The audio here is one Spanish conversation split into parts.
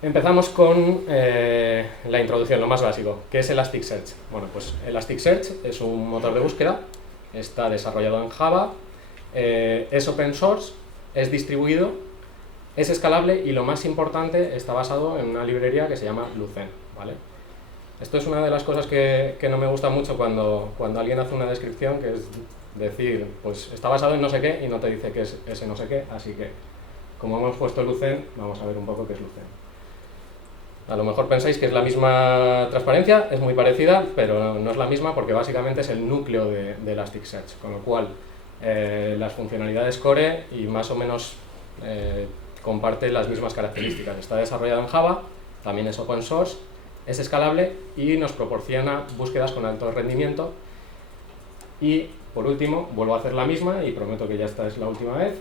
Empezamos con la introducción, lo más básico. ¿Qué es Elasticsearch? Bueno, pues Elasticsearch es un motor de búsqueda, está desarrollado en Java, es open source, es distribuido, es escalable y lo más importante, está basado en una librería que se llama Lucene, ¿vale? Esto es una de las cosas que no me gusta mucho cuando alguien hace una descripción, que es decir, pues está basado en no sé qué y no te dice qué es ese no sé qué, así que como hemos puesto Lucene, vamos a ver un poco qué es Lucene. A lo mejor pensáis que es la misma transparencia, es muy parecida, pero no es la misma porque básicamente es el núcleo de Elasticsearch, con lo cual las funcionalidades core y más o menos comparte las mismas características. Está desarrollado en Java, también es open source, es escalable y nos proporciona búsquedas con alto rendimiento. Y por último, vuelvo a hacer la misma y prometo que ya esta es la última vez,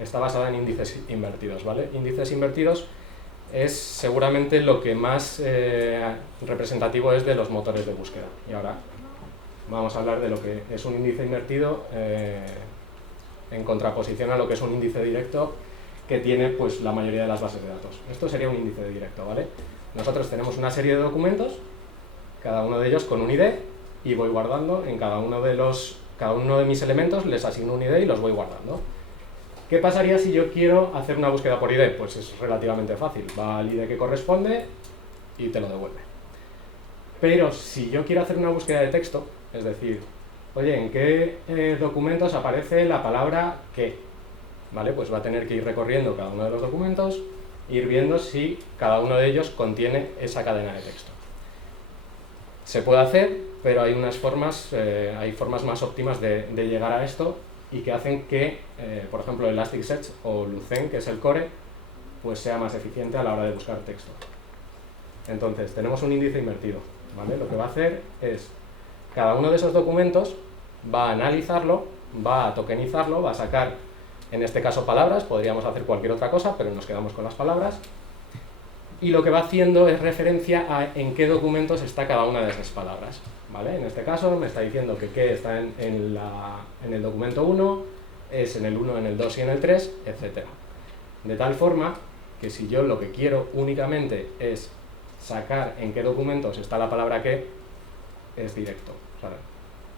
está basada en índices invertidos, ¿vale? Índices invertidos es seguramente lo que más representativo es de los motores de búsqueda. Y ahora vamos a hablar de lo que es un índice invertido en contraposición a lo que es un índice directo que tiene pues la mayoría de las bases de datos. Esto sería un índice directo, ¿vale? Nosotros tenemos una serie de documentos, cada uno de ellos con un ID, y voy guardando en cada uno de mis elementos, les asigno un ID y los voy guardando. ¿Qué pasaría si yo quiero hacer una búsqueda por ID? Pues es relativamente fácil, va al ID que corresponde y te lo devuelve. Pero si yo quiero hacer una búsqueda de texto, es decir, oye, ¿en qué documentos aparece la palabra qué? ¿Vale? Pues va a tener que ir recorriendo cada uno de los documentos e ir viendo si cada uno de ellos contiene esa cadena de texto. Se puede hacer, pero hay formas más óptimas de llegar a esto y que hacen que, por ejemplo, Elasticsearch o Lucene, que es el core, pues sea más eficiente a la hora de buscar texto. Entonces, tenemos un índice invertido, ¿vale? Lo que va a hacer es, cada uno de esos documentos va a analizarlo, va a tokenizarlo, va a sacar, en este caso, palabras, podríamos hacer cualquier otra cosa, pero nos quedamos con las palabras, y lo que va haciendo es referencia a en qué documentos está cada una de esas palabras, ¿vale? En este caso me está diciendo que qué está en el documento 1, es en el 1, en el 2 y en el 3, etc. De tal forma que si yo lo que quiero únicamente es sacar en qué documentos está la palabra qué, es directo. O sea,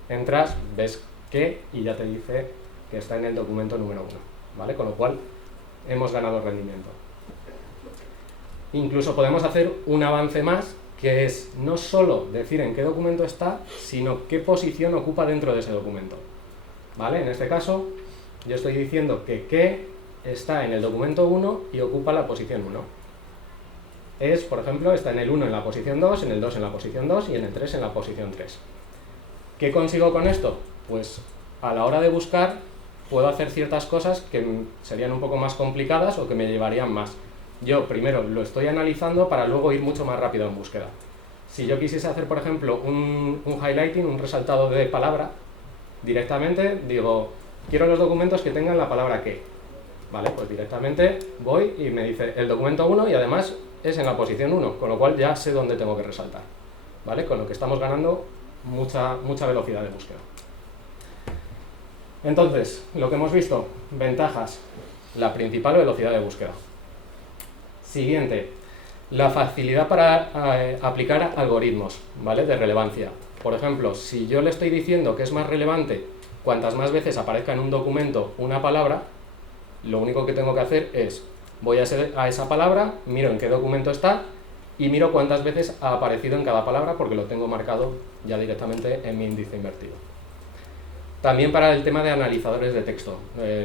entras, ves qué y ya te dice que está en el documento número 1, ¿vale? Con lo cual hemos ganado rendimiento. Incluso podemos hacer un avance más, que es no solo decir en qué documento está, sino qué posición ocupa dentro de ese documento, ¿vale? En este caso, yo estoy diciendo que qué está en el documento 1 y ocupa la posición 1. Por ejemplo, está en el 1 en la posición 2, en el 2 en la posición 2 y en el 3 en la posición 3. ¿Qué consigo con esto? Pues a la hora de buscar puedo hacer ciertas cosas que serían un poco más complicadas o que me llevarían más. Yo primero lo estoy analizando para luego ir mucho más rápido en búsqueda. Si yo quisiese hacer, por ejemplo, un highlighting, un resaltado de palabra, directamente digo, quiero los documentos que tengan la palabra que. Vale, pues directamente voy y me dice el documento 1 y además es en la posición 1, con lo cual ya sé dónde tengo que resaltar. ¿Vale? Con lo que estamos ganando mucha velocidad de búsqueda. Entonces, lo que hemos visto, ventajas. La principal, velocidad de búsqueda. Siguiente, la facilidad para aplicar algoritmos, ¿vale? De relevancia. Por ejemplo, si yo le estoy diciendo que es más relevante cuantas más veces aparezca en un documento una palabra, lo único que tengo que hacer es, voy a esa palabra, miro en qué documento está y miro cuántas veces ha aparecido en cada palabra porque lo tengo marcado ya directamente en mi índice invertido. También para el tema de analizadores de texto.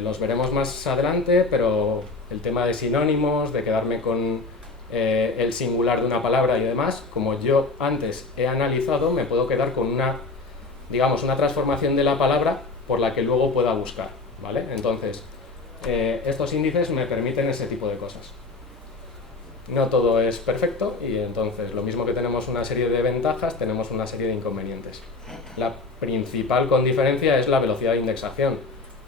Los veremos más adelante, pero el tema de sinónimos, de quedarme con el singular de una palabra y demás, como yo antes he analizado, me puedo quedar con una transformación de la palabra por la que luego pueda buscar, ¿vale? Entonces, estos índices me permiten ese tipo de cosas. No todo es perfecto y entonces lo mismo que tenemos una serie de ventajas, tenemos una serie de inconvenientes. La principal con diferencia es la velocidad de indexación.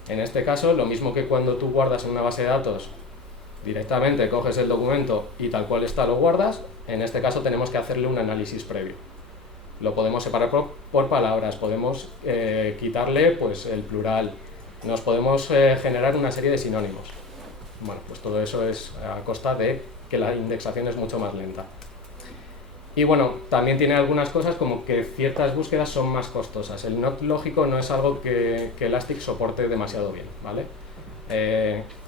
En este caso, lo mismo que cuando tú guardas en una base de datos, directamente coges el documento y tal cual está lo guardas, en este caso tenemos que hacerle un análisis previo. Lo podemos separar por palabras, podemos quitarle pues, el plural, nos podemos generar una serie de sinónimos. Bueno, pues todo eso es a costa de que la indexación es mucho más lenta. Y bueno, también tiene algunas cosas como que ciertas búsquedas son más costosas. El not lógico no es algo que Elastic soporte demasiado bien, ¿vale?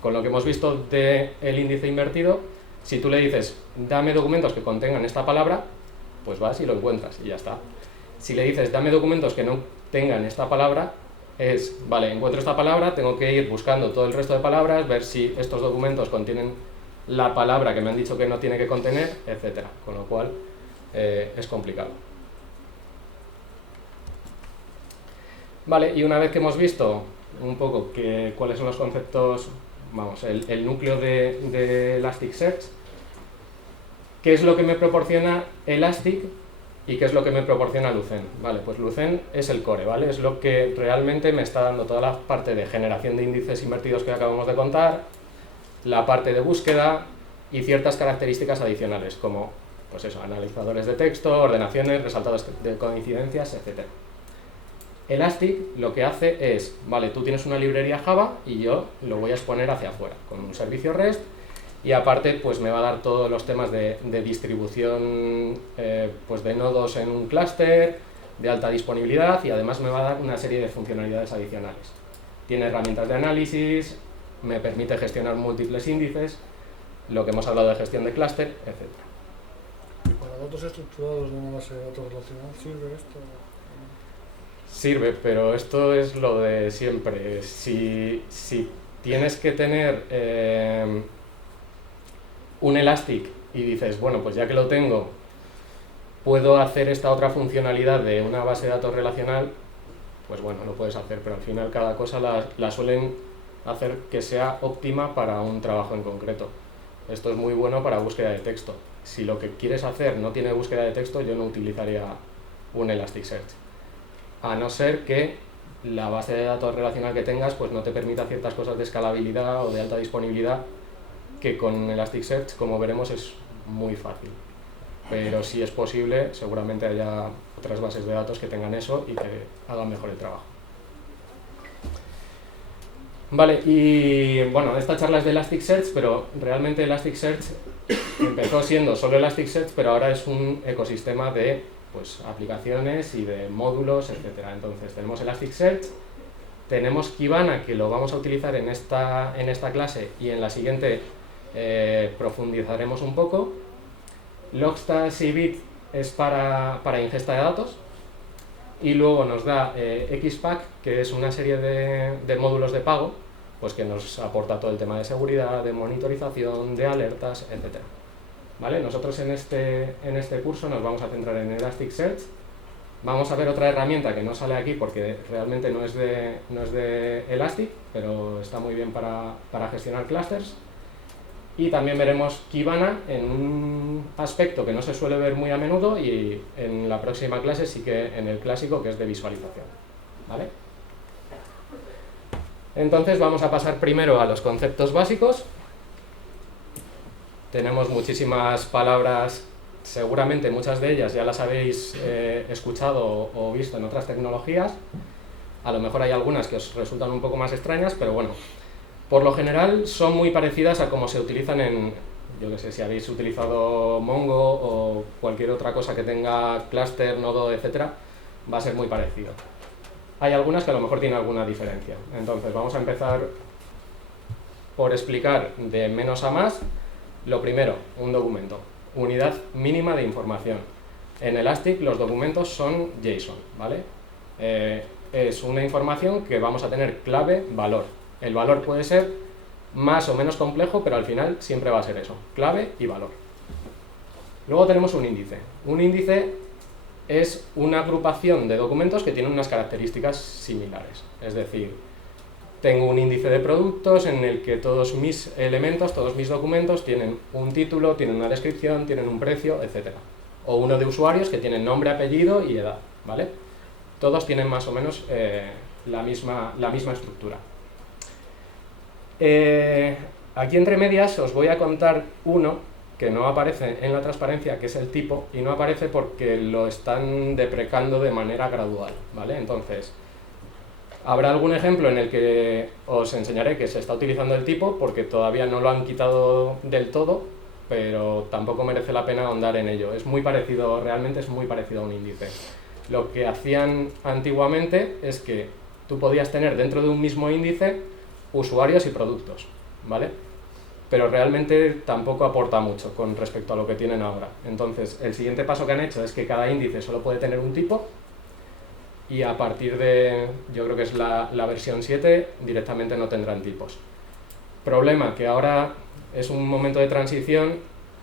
Con lo que hemos visto del índice invertido, si tú le dices, dame documentos que contengan esta palabra, pues vas y lo encuentras y ya está. Si le dices, dame documentos que no tengan esta palabra, es, vale, encuentro esta palabra, tengo que ir buscando todo el resto de palabras, ver si estos documentos contienen la palabra que me han dicho que no tiene que contener, etc. Con lo cual, es complicado. Vale, y una vez que hemos visto un poco cuáles son los conceptos, vamos, el núcleo de Elasticsearch, ¿qué es lo que me proporciona Elastic y qué es lo que me proporciona Lucene? Vale, pues Lucene es el core, ¿vale? Es lo que realmente me está dando toda la parte de generación de índices invertidos que acabamos de contar, la parte de búsqueda y ciertas características adicionales, como, pues eso, analizadores de texto, ordenaciones, resaltados de coincidencias, etc. Elastic lo que hace es, vale, tú tienes una librería Java y yo lo voy a exponer hacia afuera con un servicio REST y aparte pues me va a dar todos los temas de distribución pues de nodos en un clúster, de alta disponibilidad y además me va a dar una serie de funcionalidades adicionales. Tiene herramientas de análisis, me permite gestionar múltiples índices, lo que hemos hablado de gestión de clúster, etc. ¿Y para datos estructurados de una base de datos relacional sirve esto? Sirve, pero esto es lo de siempre. Si tienes que tener un Elastic y dices, bueno, pues ya que lo tengo, puedo hacer esta otra funcionalidad de una base de datos relacional, pues bueno, lo puedes hacer, pero al final cada cosa la suelen hacer que sea óptima para un trabajo en concreto. Esto es muy bueno para búsqueda de texto. Si lo que quieres hacer no tiene búsqueda de texto, yo no utilizaría un Elasticsearch. A no ser que la base de datos relacional que tengas pues no te permita ciertas cosas de escalabilidad o de alta disponibilidad, que con Elasticsearch, como veremos, es muy fácil. Pero si es posible, seguramente haya otras bases de datos que tengan eso y que hagan mejor el trabajo. Vale, y bueno, esta charla es de Elasticsearch, pero realmente Elasticsearch empezó siendo solo Elasticsearch, pero ahora es un ecosistema de pues, aplicaciones y de módulos, etc. Entonces tenemos Elasticsearch, tenemos Kibana, que lo vamos a utilizar en esta clase y en la siguiente profundizaremos un poco. Logstash y Bit es para ingesta de datos. Y luego nos da XPack, que es una serie de módulos de pago, pues que nos aporta todo el tema de seguridad, de monitorización, de alertas, etc. ¿Vale? Nosotros en este curso nos vamos a centrar en Elasticsearch. Vamos a ver otra herramienta que no sale aquí porque realmente no es de Elastic, pero está muy bien para gestionar clusters. Y también veremos Kibana en un aspecto que no se suele ver muy a menudo y en la próxima clase sí que en el clásico, que es de visualización. ¿Vale? Entonces vamos a pasar primero a los conceptos básicos. Tenemos muchísimas palabras, seguramente muchas de ellas ya las habéis escuchado o visto en otras tecnologías. A lo mejor hay algunas que os resultan un poco más extrañas, pero bueno. Por lo general son muy parecidas a cómo se utilizan en, yo que sé, si habéis utilizado Mongo o cualquier otra cosa que tenga clúster, nodo, etcétera, va a ser muy parecido. Hay algunas que a lo mejor tienen alguna diferencia. Entonces vamos a empezar por explicar de menos a más. Lo primero, un documento, unidad mínima de información. En Elastic los documentos son JSON, ¿vale? Es una información que vamos a tener clave, valor. El valor puede ser más o menos complejo, pero al final siempre va a ser eso, clave y valor. Luego tenemos un índice. Un índice es una agrupación de documentos que tienen unas características similares. Es decir, tengo un índice de productos en el que todos mis elementos, todos mis documentos tienen un título, tienen una descripción, tienen un precio, etc. O uno de usuarios que tienen nombre, apellido y edad, ¿vale? Todos tienen más o menos la misma estructura. Aquí entre medias os voy a contar uno que no aparece en la transparencia, que es el tipo, y no aparece porque lo están deprecando de manera gradual, ¿vale? Entonces, habrá algún ejemplo en el que os enseñaré que se está utilizando el tipo porque todavía no lo han quitado del todo, pero tampoco merece la pena ahondar en ello. Es muy parecido, realmente es muy parecido a un índice. Lo que hacían antiguamente es que tú podías tener dentro de un mismo índice usuarios y productos, ¿vale? Pero realmente tampoco aporta mucho con respecto a lo que tienen ahora. Entonces, el siguiente paso que han hecho es que cada índice solo puede tener un tipo, y a partir de, yo creo que es la versión 7, directamente no tendrán tipos. Problema, que ahora es un momento de transición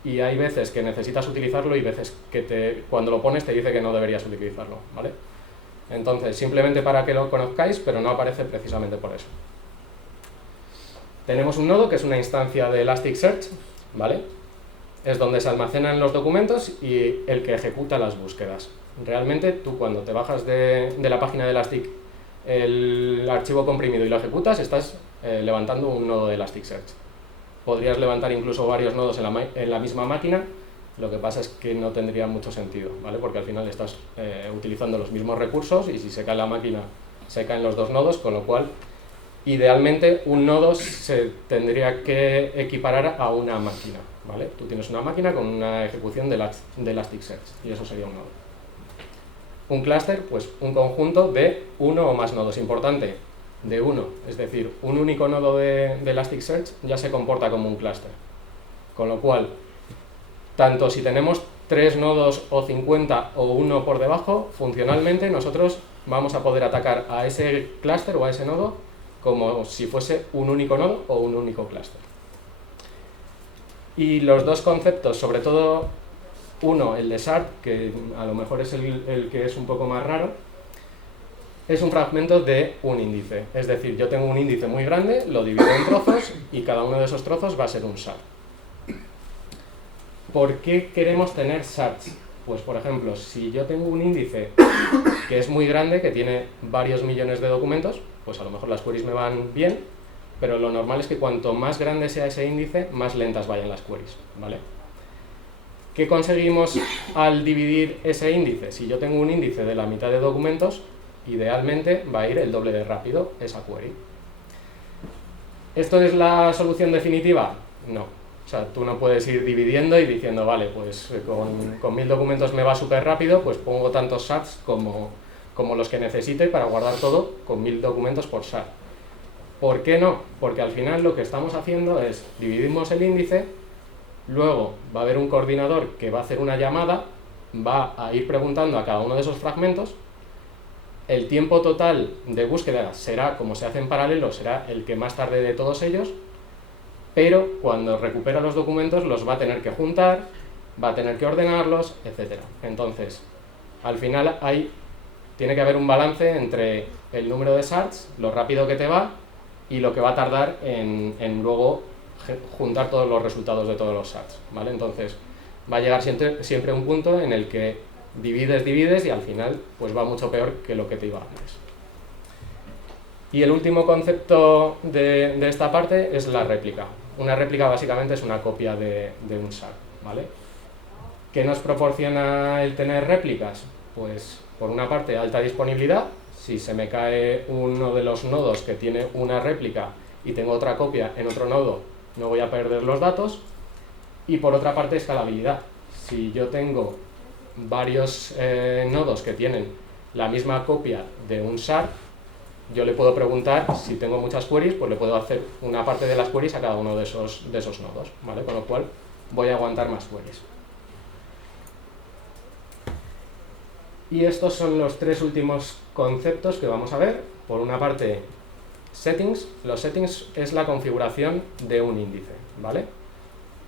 y hay veces que necesitas utilizarlo y veces que cuando lo pones te dice que no deberías utilizarlo, ¿vale? Entonces, simplemente para que lo conozcáis, pero no aparece precisamente por eso. Tenemos un nodo que es una instancia de Elasticsearch, ¿vale? Es donde se almacenan los documentos y el que ejecuta las búsquedas. Realmente, tú cuando te bajas de la página de Elastic el archivo comprimido y lo ejecutas, estás levantando un nodo de Elasticsearch. Podrías levantar incluso varios nodos en la misma máquina, lo que pasa es que no tendría mucho sentido, ¿vale? Porque al final estás utilizando los mismos recursos y si se cae la máquina, se caen los dos nodos, con lo cual, idealmente, un nodo se tendría que equiparar a una máquina, ¿vale? Tú tienes una máquina con una ejecución de Elasticsearch y eso sería un nodo. Un clúster, pues un conjunto de uno o más nodos. Importante, de uno, es decir, un único nodo de Elasticsearch ya se comporta como un clúster. Con lo cual, tanto si tenemos 3 nodos o 50 o uno por debajo, funcionalmente nosotros vamos a poder atacar a ese clúster o a ese nodo como si fuese un único nodo o un único clúster. Y los dos conceptos, sobre todo uno, el de shard, que a lo mejor es el que es un poco más raro, es un fragmento de un índice. Es decir, yo tengo un índice muy grande, lo divido en trozos y cada uno de esos trozos va a ser un shard. ¿Por qué queremos tener shards? Pues, por ejemplo, si yo tengo un índice que es muy grande, que tiene varios millones de documentos, pues a lo mejor las queries me van bien, pero lo normal es que cuanto más grande sea ese índice, más lentas vayan las queries, ¿vale? ¿Qué conseguimos al dividir ese índice? Si yo tengo un índice de la mitad de documentos, idealmente va a ir el doble de rápido esa query. ¿Esto es la solución definitiva? No. O sea, tú no puedes ir dividiendo y diciendo, vale, pues con 1000 documentos me va súper rápido, pues pongo tantos shards como los que necesite para guardar todo con 1000 documentos por shard. ¿Por qué no? Porque al final lo que estamos haciendo es, dividimos el índice, luego va a haber un coordinador que va a hacer una llamada, va a ir preguntando a cada uno de esos fragmentos, el tiempo total de búsqueda será, como se hace en paralelo, será el que más tarde de todos ellos, pero cuando recupera los documentos los va a tener que juntar, va a tener que ordenarlos, etc. Entonces, al final tiene que haber un balance entre el número de shards, lo rápido que te va, y lo que va a tardar en luego juntar todos los resultados de todos los shards, ¿vale? Entonces, va a llegar siempre un punto en el que divides y al final pues va mucho peor que lo que te iba antes. Y el último concepto de esta parte es la réplica. Una réplica básicamente es una copia de un shard, ¿vale? ¿Qué nos proporciona el tener réplicas? Pues por una parte alta disponibilidad. Si se me cae uno de los nodos que tiene una réplica y tengo otra copia en otro nodo, no voy a perder los datos. Y por otra parte escalabilidad. Si yo tengo varios nodos que tienen la misma copia de un shard, yo le puedo preguntar, si tengo muchas queries, pues le puedo hacer una parte de las queries a cada uno de esos nodos, ¿vale? Con lo cual voy a aguantar más queries. Y estos son los tres últimos conceptos que vamos a ver. Por una parte, settings. Los settings es la configuración de un índice, ¿vale?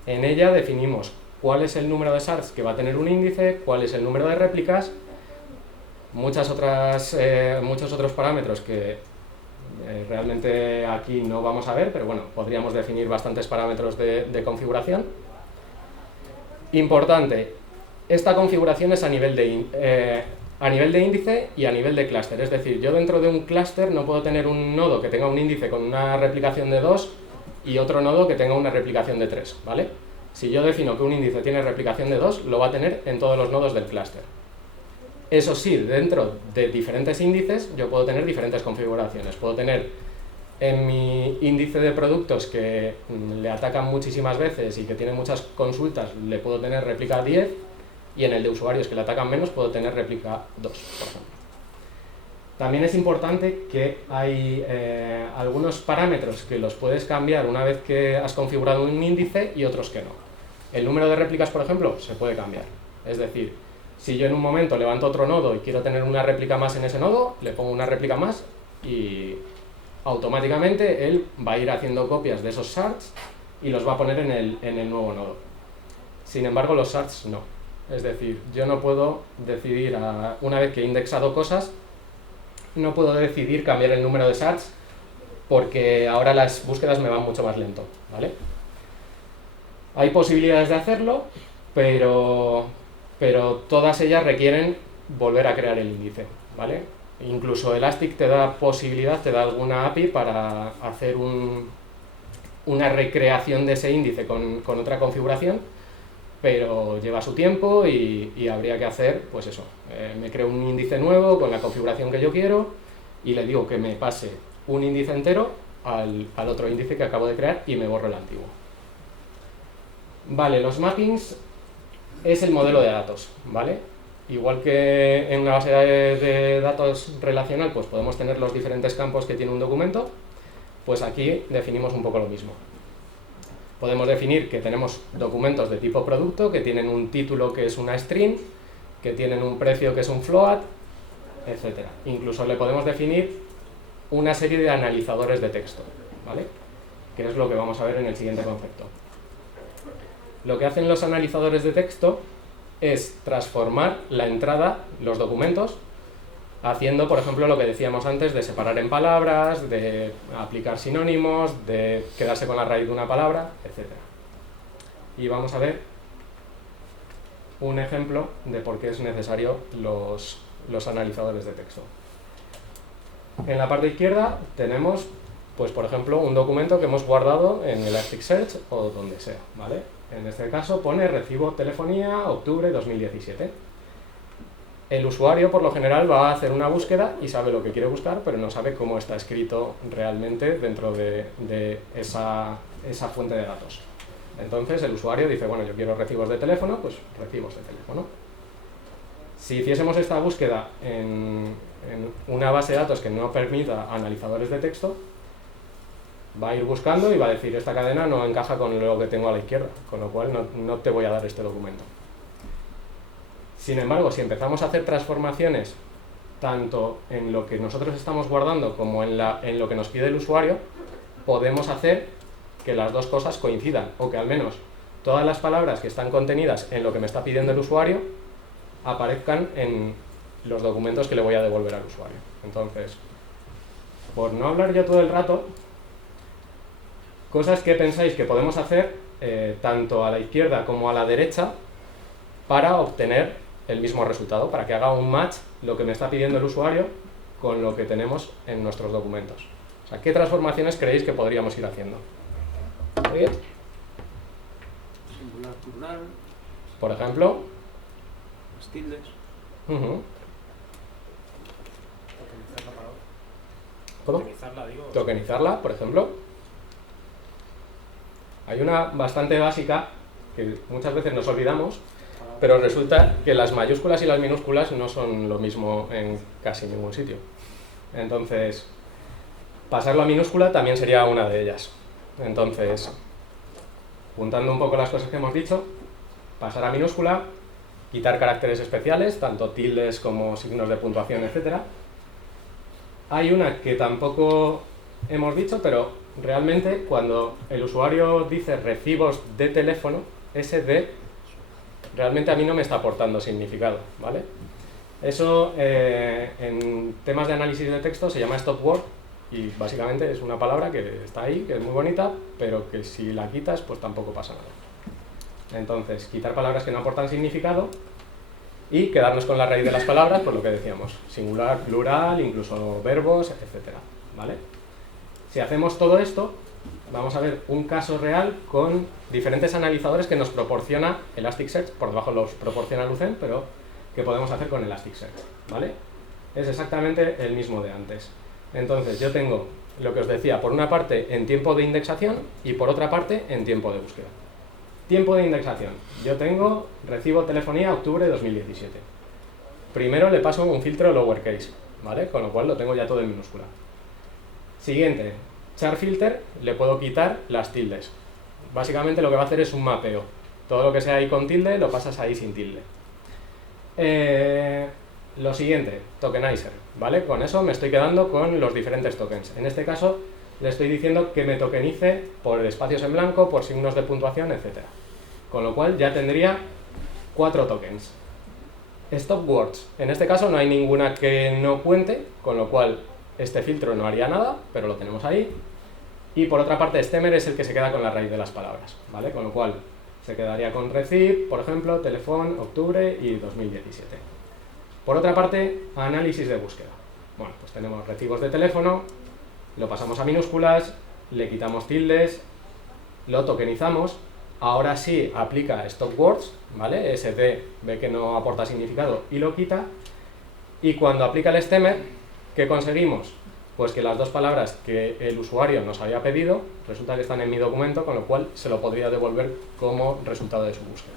En ella definimos cuál es el número de shards que va a tener un índice, cuál es el número de réplicas, muchos otros parámetros que realmente aquí no vamos a ver, pero bueno, podríamos definir bastantes parámetros de configuración. Importante, esta configuración es a nivel de índice y a nivel de clúster, es decir, yo dentro de un clúster no puedo tener un nodo que tenga un índice con una replicación de 2 y otro nodo que tenga una replicación de 3, ¿vale? Si yo defino que un índice tiene replicación de 2, lo va a tener en todos los nodos del clúster. Eso sí, dentro de diferentes índices yo puedo tener diferentes configuraciones. Puedo tener En mi índice de productos que le atacan muchísimas veces y que tiene muchas consultas, le puedo tener réplica 10, y en el de usuarios que le atacan menos puedo tener réplica 2, por ejemplo. También es importante que hay algunos parámetros que los puedes cambiar una vez que has configurado un índice y otros que no. El número de réplicas, por ejemplo, se puede cambiar. Es decir, si yo en un momento levanto otro nodo y quiero tener una réplica más en ese nodo, le pongo una réplica más y automáticamente él va a ir haciendo copias de esos shards y los va a poner en el nuevo nodo. Sin embargo, los shards no. Es decir, yo no puedo decidir, una vez que he indexado cosas, no puedo decidir cambiar el número de shards porque ahora las búsquedas me van mucho más lento, ¿vale? Hay posibilidades de hacerlo, pero todas ellas requieren volver a crear el índice, ¿vale? Incluso Elastic te da posibilidad, te da alguna API para hacer una recreación de ese índice con otra configuración, pero lleva su tiempo y habría que hacer, pues eso, me creo un índice nuevo con la configuración que yo quiero y le digo que me pase un índice entero al otro índice que acabo de crear y me borro el antiguo. Vale, los mappings es el modelo de datos, ¿vale? Igual que en una base de datos relacional, pues podemos tener los diferentes campos que tiene un documento, pues aquí definimos un poco lo mismo. Podemos definir que tenemos documentos de tipo producto, que tienen un título que es una string, que tienen un precio que es un float, etc. Incluso le podemos definir una serie de analizadores de texto, ¿vale? Que es lo que vamos a ver en el siguiente concepto. Lo que hacen los analizadores de texto es transformar la entrada, los documentos, haciendo, por ejemplo, lo que decíamos antes de separar en palabras, de aplicar sinónimos, de quedarse con la raíz de una palabra, etc. Y vamos a ver un ejemplo de por qué es necesario los analizadores de texto. En la parte izquierda tenemos, pues por ejemplo, un documento que hemos guardado en Elasticsearch o donde sea, ¿vale? En este caso pone recibo telefonía, octubre 2017. El usuario, por lo general, va a hacer una búsqueda y sabe lo que quiere buscar, pero no sabe cómo está escrito realmente dentro de esa fuente de datos. Entonces, el usuario dice, bueno, yo quiero recibos de teléfono, pues recibos de teléfono. Si hiciésemos esta búsqueda en una base de datos que no permita analizadores de texto, va a ir buscando y va a decir, esta cadena no encaja con lo que tengo a la izquierda, con lo cual no te voy a dar este documento. Sin embargo, si empezamos a hacer transformaciones tanto en lo que nosotros estamos guardando como en lo que nos pide el usuario, podemos hacer que las dos cosas coincidan, o que al menos todas las palabras que están contenidas en lo que me está pidiendo el usuario aparezcan en los documentos que le voy a devolver al usuario. Entonces, por no hablar yo todo el rato, cosas que pensáis que podemos hacer tanto a la izquierda como a la derecha para obtener el mismo resultado, para que haga un match lo que me está pidiendo el usuario con lo que tenemos en nuestros documentos. O sea, ¿qué transformaciones creéis que podríamos ir haciendo? ¿Bien? Singular, plural. Por ejemplo. Las tildes. Tokenizar la palabra. ¿Cómo? Tokenizarla, digo. Tokenizarla, por ejemplo. Hay una bastante básica que muchas veces nos olvidamos, pero resulta que las mayúsculas y las minúsculas no son lo mismo en casi ningún sitio. Entonces, pasarlo a minúscula también sería una de ellas. Entonces, juntando un poco las cosas que hemos dicho, pasar a minúscula, quitar caracteres especiales, tanto tildes como signos de puntuación, etc. Hay una que tampoco hemos dicho, pero realmente cuando el usuario dice recibos de teléfono, ese de realmente a mí no me está aportando significado, ¿vale? Eso en temas de análisis de texto se llama stop word y básicamente es una palabra que está ahí, que es muy bonita, pero que si la quitas pues tampoco pasa nada. Entonces, quitar palabras que no aportan significado y quedarnos con la raíz de las palabras, pues lo que decíamos, singular, plural, incluso verbos, etc. ¿Vale? Si hacemos todo esto, vamos a ver un caso real con diferentes analizadores que nos proporciona Elasticsearch, por debajo los proporciona Lucene, pero que podemos hacer con Elasticsearch, ¿vale? Es exactamente el mismo de antes. Entonces yo tengo lo que os decía, por una parte en tiempo de indexación y por otra parte en tiempo de búsqueda. Tiempo de indexación. Yo recibo telefonía octubre de 2017. Primero le paso un filtro lowercase, ¿vale? Con lo cual lo tengo ya todo en minúscula. Siguiente, char filter, le puedo quitar las tildes. Básicamente lo que va a hacer es un mapeo. Todo lo que sea ahí con tilde lo pasas ahí sin tilde. Lo siguiente, tokenizer, ¿vale? Con eso me estoy quedando con los diferentes tokens. En este caso le estoy diciendo que me tokenice por espacios en blanco, por signos de puntuación, etc. Con lo cual ya tendría 4 tokens. Stop words, en este caso no hay ninguna que no cuente, con lo cual este filtro no haría nada, pero lo tenemos ahí. Y por otra parte, stemmer es el que se queda con la raíz de las palabras, ¿vale? Con lo cual se quedaría con receive, por ejemplo, teléfono, octubre y 2017. Por otra parte, análisis de búsqueda. Bueno, pues tenemos recibos de teléfono, lo pasamos a minúsculas, le quitamos tildes, lo tokenizamos. Ahora sí aplica stop words, ¿vale? SD ve que no aporta significado y lo quita. Y cuando aplica el stemmer, ¿qué conseguimos? Pues que las dos palabras que el usuario nos había pedido resulta que están en mi documento, con lo cual se lo podría devolver como resultado de su búsqueda.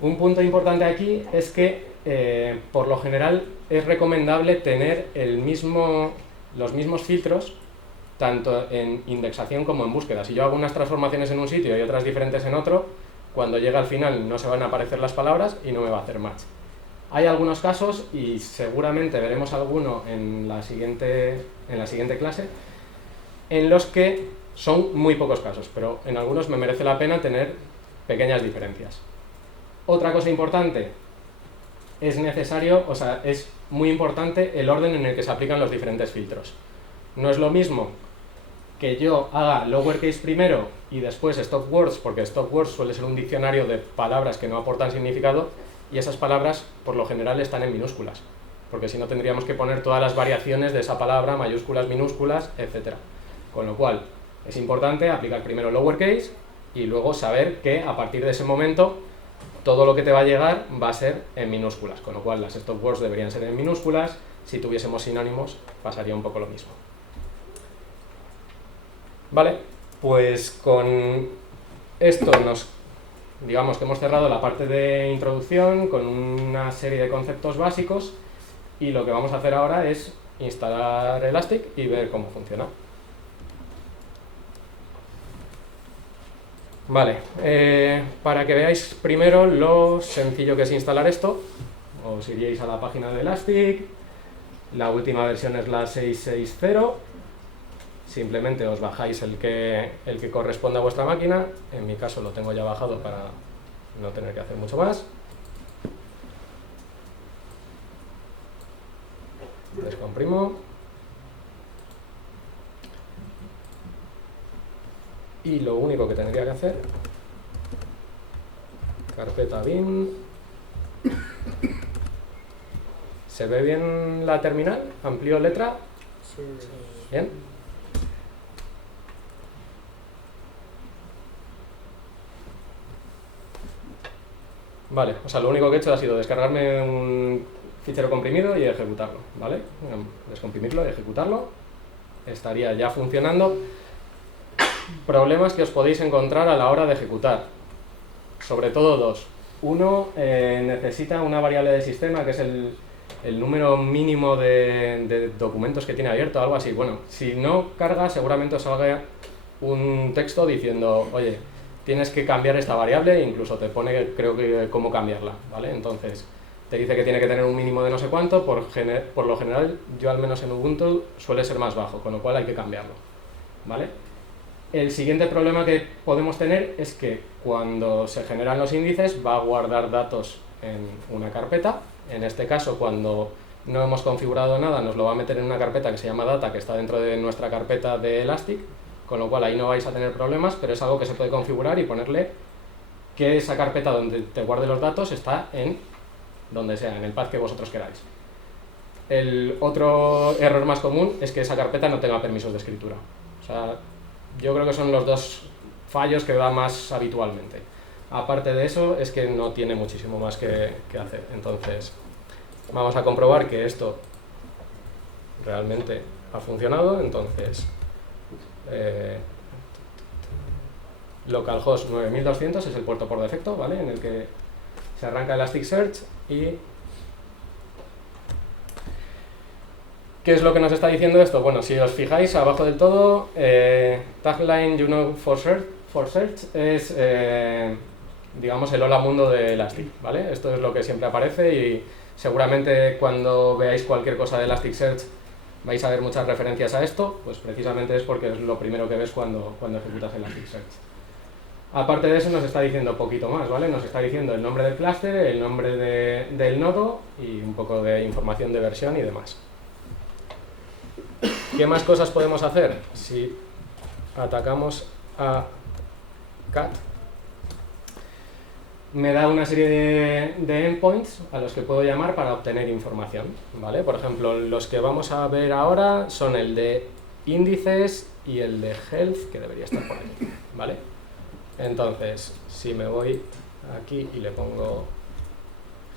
Un punto importante aquí es que por lo general es recomendable tener los mismos filtros tanto en indexación como en búsqueda. Si yo hago unas transformaciones en un sitio y otras diferentes en otro, cuando llega al final no se van a aparecer las palabras y no me va a hacer match. Hay algunos casos, y seguramente veremos alguno en la siguiente clase, en los que son muy pocos casos, pero en algunos me merece la pena tener pequeñas diferencias. Otra cosa importante, es muy importante el orden en el que se aplican los diferentes filtros. No es lo mismo que yo haga lowercase primero y después stop words, porque stop words suele ser un diccionario de palabras que no aportan significado, y esas palabras por lo general están en minúsculas, porque si no tendríamos que poner todas las variaciones de esa palabra, mayúsculas, minúsculas, etc. Con lo cual es importante aplicar primero lowercase y luego saber que a partir de ese momento todo lo que te va a llegar va a ser en minúsculas, con lo cual las stop words deberían ser en minúsculas. Si tuviésemos sinónimos pasaría un poco lo mismo. Vale, pues con esto digamos que hemos cerrado la parte de introducción con una serie de conceptos básicos, y lo que vamos a hacer ahora es instalar Elastic y ver cómo funciona. Vale, para que veáis primero lo sencillo que es instalar esto, os iríais a la página de Elastic, la última versión es la 660, simplemente os bajáis el que corresponde a vuestra máquina. En mi caso lo tengo ya bajado para no tener que hacer mucho más. Descomprimo. Y lo único que tendría que hacer, carpeta bin. ¿Se ve bien la terminal? ¿Amplío letra? Sí. ¿Bien? Vale, o sea, lo único que he hecho ha sido descargarme un fichero comprimido y ejecutarlo, ¿vale? Descomprimirlo y ejecutarlo. Estaría ya funcionando. Problemas que os podéis encontrar a la hora de ejecutar. Sobre todo dos. Uno, necesita una variable de sistema que es el número mínimo de documentos que tiene abierto, algo así. Bueno, si no carga, seguramente os salga un texto diciendo, oye, tienes que cambiar esta variable, e incluso te pone, creo que, cómo cambiarla, ¿vale? Entonces, te dice que tiene que tener un mínimo de no sé cuánto, por lo general, yo al menos en Ubuntu, suele ser más bajo, con lo cual hay que cambiarlo, ¿vale? El siguiente problema que podemos tener es que cuando se generan los índices va a guardar datos en una carpeta. En este caso, cuando no hemos configurado nada, nos lo va a meter en una carpeta que se llama data, que está dentro de nuestra carpeta de Elastic, con lo cual ahí no vais a tener problemas, pero es algo que se puede configurar y ponerle que esa carpeta donde te guarde los datos está en donde sea, en el path que vosotros queráis. El otro error más común es que esa carpeta no tenga permisos de escritura. O sea, yo creo que son los dos fallos que da más habitualmente. Aparte de eso, es que no tiene muchísimo más que hacer. Entonces, vamos a comprobar que esto realmente ha funcionado, entonces localhost 9200 es el puerto por defecto, ¿vale? En el que se arranca Elasticsearch. Y ¿qué es lo que nos está diciendo esto? Bueno, si os fijáis abajo del todo, tagline for search es digamos el hola mundo de Elastic, ¿vale? Esto es lo que siempre aparece y seguramente cuando veáis cualquier cosa de Elasticsearch vais a ver muchas referencias a esto, pues precisamente es porque es lo primero que ves cuando ejecutas Elasticsearch. Aparte de eso nos está diciendo poquito más, ¿vale? Nos está diciendo el nombre del clúster, el nombre del nodo y un poco de información de versión y demás. ¿Qué más cosas podemos hacer? Si atacamos a cat, me da una serie de endpoints a los que puedo llamar para obtener información, ¿vale? Por ejemplo, los que vamos a ver ahora son el de índices y el de health, que debería estar por aquí, ¿vale? Entonces, si me voy aquí y le pongo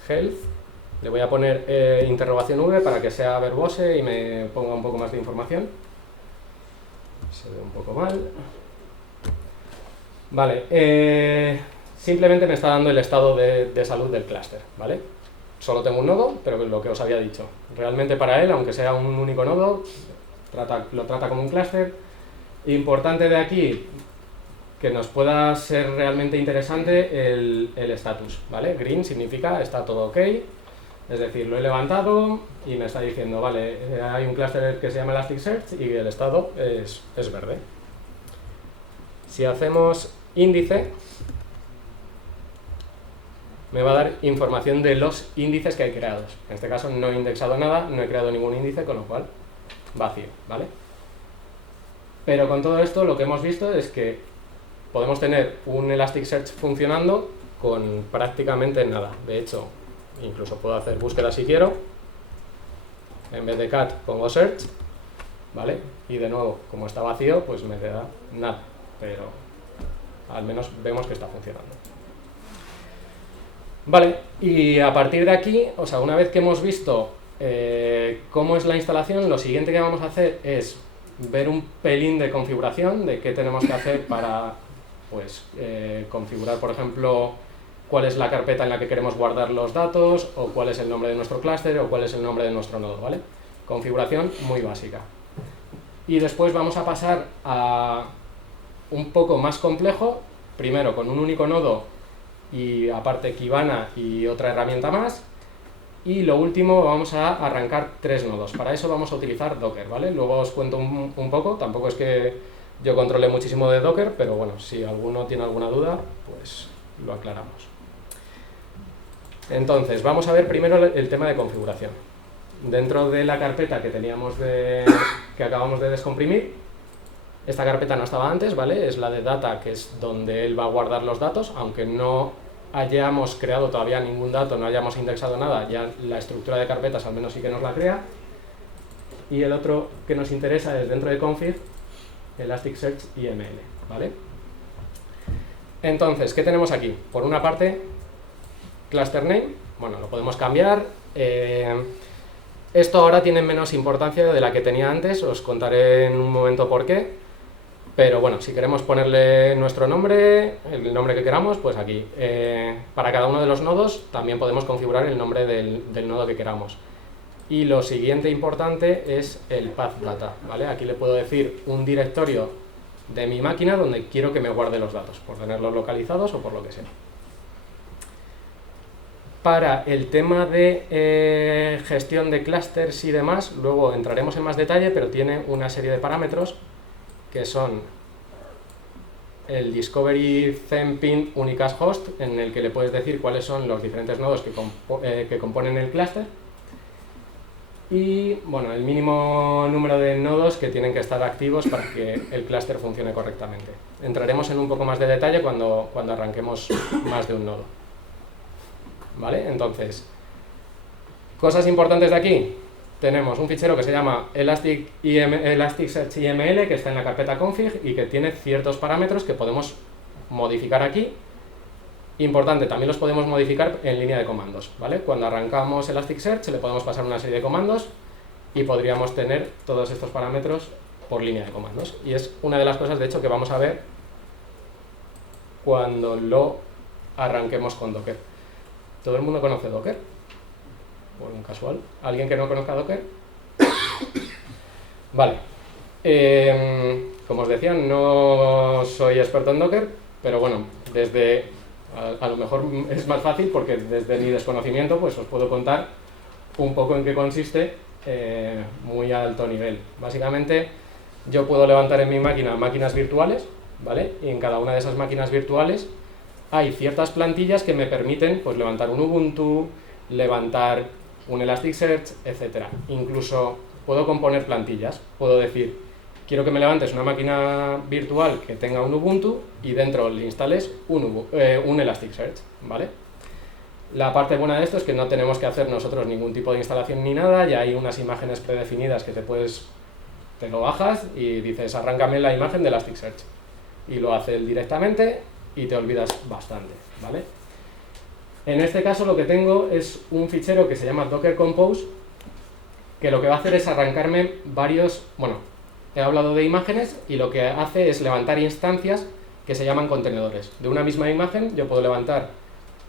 health, le voy a poner interrogación V para que sea verbose y me ponga un poco más de información. Se ve un poco mal. Vale, simplemente me está dando el estado de salud del clúster, ¿vale? Solo tengo un nodo, pero lo que os había dicho. Realmente para él, aunque sea un único nodo, lo trata como un clúster. Importante de aquí, que nos pueda ser realmente interesante el status, ¿vale? Green significa está todo ok, es decir, lo he levantado y me está diciendo, vale, hay un clúster que se llama Elasticsearch y el estado es verde. Si hacemos índice, me va a dar información de los índices que hay creados. En este caso no he indexado nada, no he creado ningún índice, con lo cual vacío, ¿vale? Pero con todo esto lo que hemos visto es que podemos tener un Elasticsearch funcionando con prácticamente nada. De hecho, incluso puedo hacer búsqueda si quiero. En vez de cat pongo search, ¿vale? Y de nuevo, como está vacío, pues me da nada. Pero al menos vemos que está funcionando. Vale, y a partir de aquí, o sea, una vez que hemos visto cómo es la instalación, lo siguiente que vamos a hacer es ver un pelín de configuración, de qué tenemos que hacer para pues, configurar, por ejemplo, cuál es la carpeta en la que queremos guardar los datos, o cuál es el nombre de nuestro clúster, o cuál es el nombre de nuestro nodo, ¿vale? Configuración muy básica. Y después vamos a pasar a un poco más complejo, primero con un único nodo y aparte Kibana y otra herramienta más, y lo último vamos a arrancar 3 nodos. Para eso vamos a utilizar Docker, ¿vale? Luego os cuento un poco, tampoco es que yo controle muchísimo de Docker, pero bueno, si alguno tiene alguna duda, pues lo aclaramos. Entonces, vamos a ver primero el tema de configuración. Dentro de la carpeta que teníamos que acabamos de descomprimir, esta carpeta no estaba antes, ¿vale? Es la de data, que es donde él va a guardar los datos, aunque no hayamos creado todavía ningún dato, no hayamos indexado nada, ya la estructura de carpetas al menos sí que nos la crea. Y el otro que nos interesa es dentro de config, Elasticsearch YML, ¿vale? Entonces, ¿qué tenemos aquí? Por una parte, cluster name, bueno, lo podemos cambiar. Esto ahora tiene menos importancia de la que tenía antes, os contaré en un momento por qué. Pero bueno, si queremos ponerle nuestro nombre, el nombre que queramos, pues aquí. Para cada uno de los nodos también podemos configurar el nombre del nodo que queramos. Y lo siguiente importante es el path data, ¿vale? Aquí le puedo decir un directorio de mi máquina donde quiero que me guarde los datos, por tenerlos localizados o por lo que sea. Para el tema de gestión de clusters y demás, luego entraremos en más detalle, pero tiene una serie de parámetros que son el Discovery Theme Pin Unicast Host, en el que le puedes decir cuáles son los diferentes nodos que componen el clúster, y bueno, el mínimo número de nodos que tienen que estar activos para que el clúster funcione correctamente. Entraremos en un poco más de detalle cuando arranquemos más de un nodo. ¿Vale? Entonces, cosas importantes de aquí. Tenemos un fichero que se llama Elasticsearch YML, que está en la carpeta config y que tiene ciertos parámetros que podemos modificar aquí. Importante, también los podemos modificar en línea de comandos, ¿vale? Cuando arrancamos Elasticsearch le podemos pasar una serie de comandos y podríamos tener todos estos parámetros por línea de comandos. Y es una de las cosas, de hecho, que vamos a ver cuando lo arranquemos con Docker. ¿Todo el mundo conoce Docker? Por un casual. ¿Alguien que no conozca Docker? Vale. Como os decía, no soy experto en Docker, pero bueno, a lo mejor es más fácil porque desde mi desconocimiento pues os puedo contar un poco en qué consiste muy a alto nivel. Básicamente, yo puedo levantar en mi máquina máquinas virtuales, ¿vale? Y en cada una de esas máquinas virtuales hay ciertas plantillas que me permiten pues levantar un Ubuntu, levantar un Elasticsearch, etc. Incluso puedo componer plantillas. Puedo decir, quiero que me levantes una máquina virtual que tenga un Ubuntu y dentro le instales un Elasticsearch, ¿vale? La parte buena de esto es que no tenemos que hacer nosotros ningún tipo de instalación ni nada, ya hay unas imágenes predefinidas que te lo bajas y dices, arráncame la imagen de Elasticsearch. Y lo hace él directamente y te olvidas bastante, ¿vale? En este caso lo que tengo es un fichero que se llama Docker Compose, que lo que va a hacer es arrancarme he hablado de imágenes y lo que hace es levantar instancias que se llaman contenedores. De una misma imagen yo puedo levantar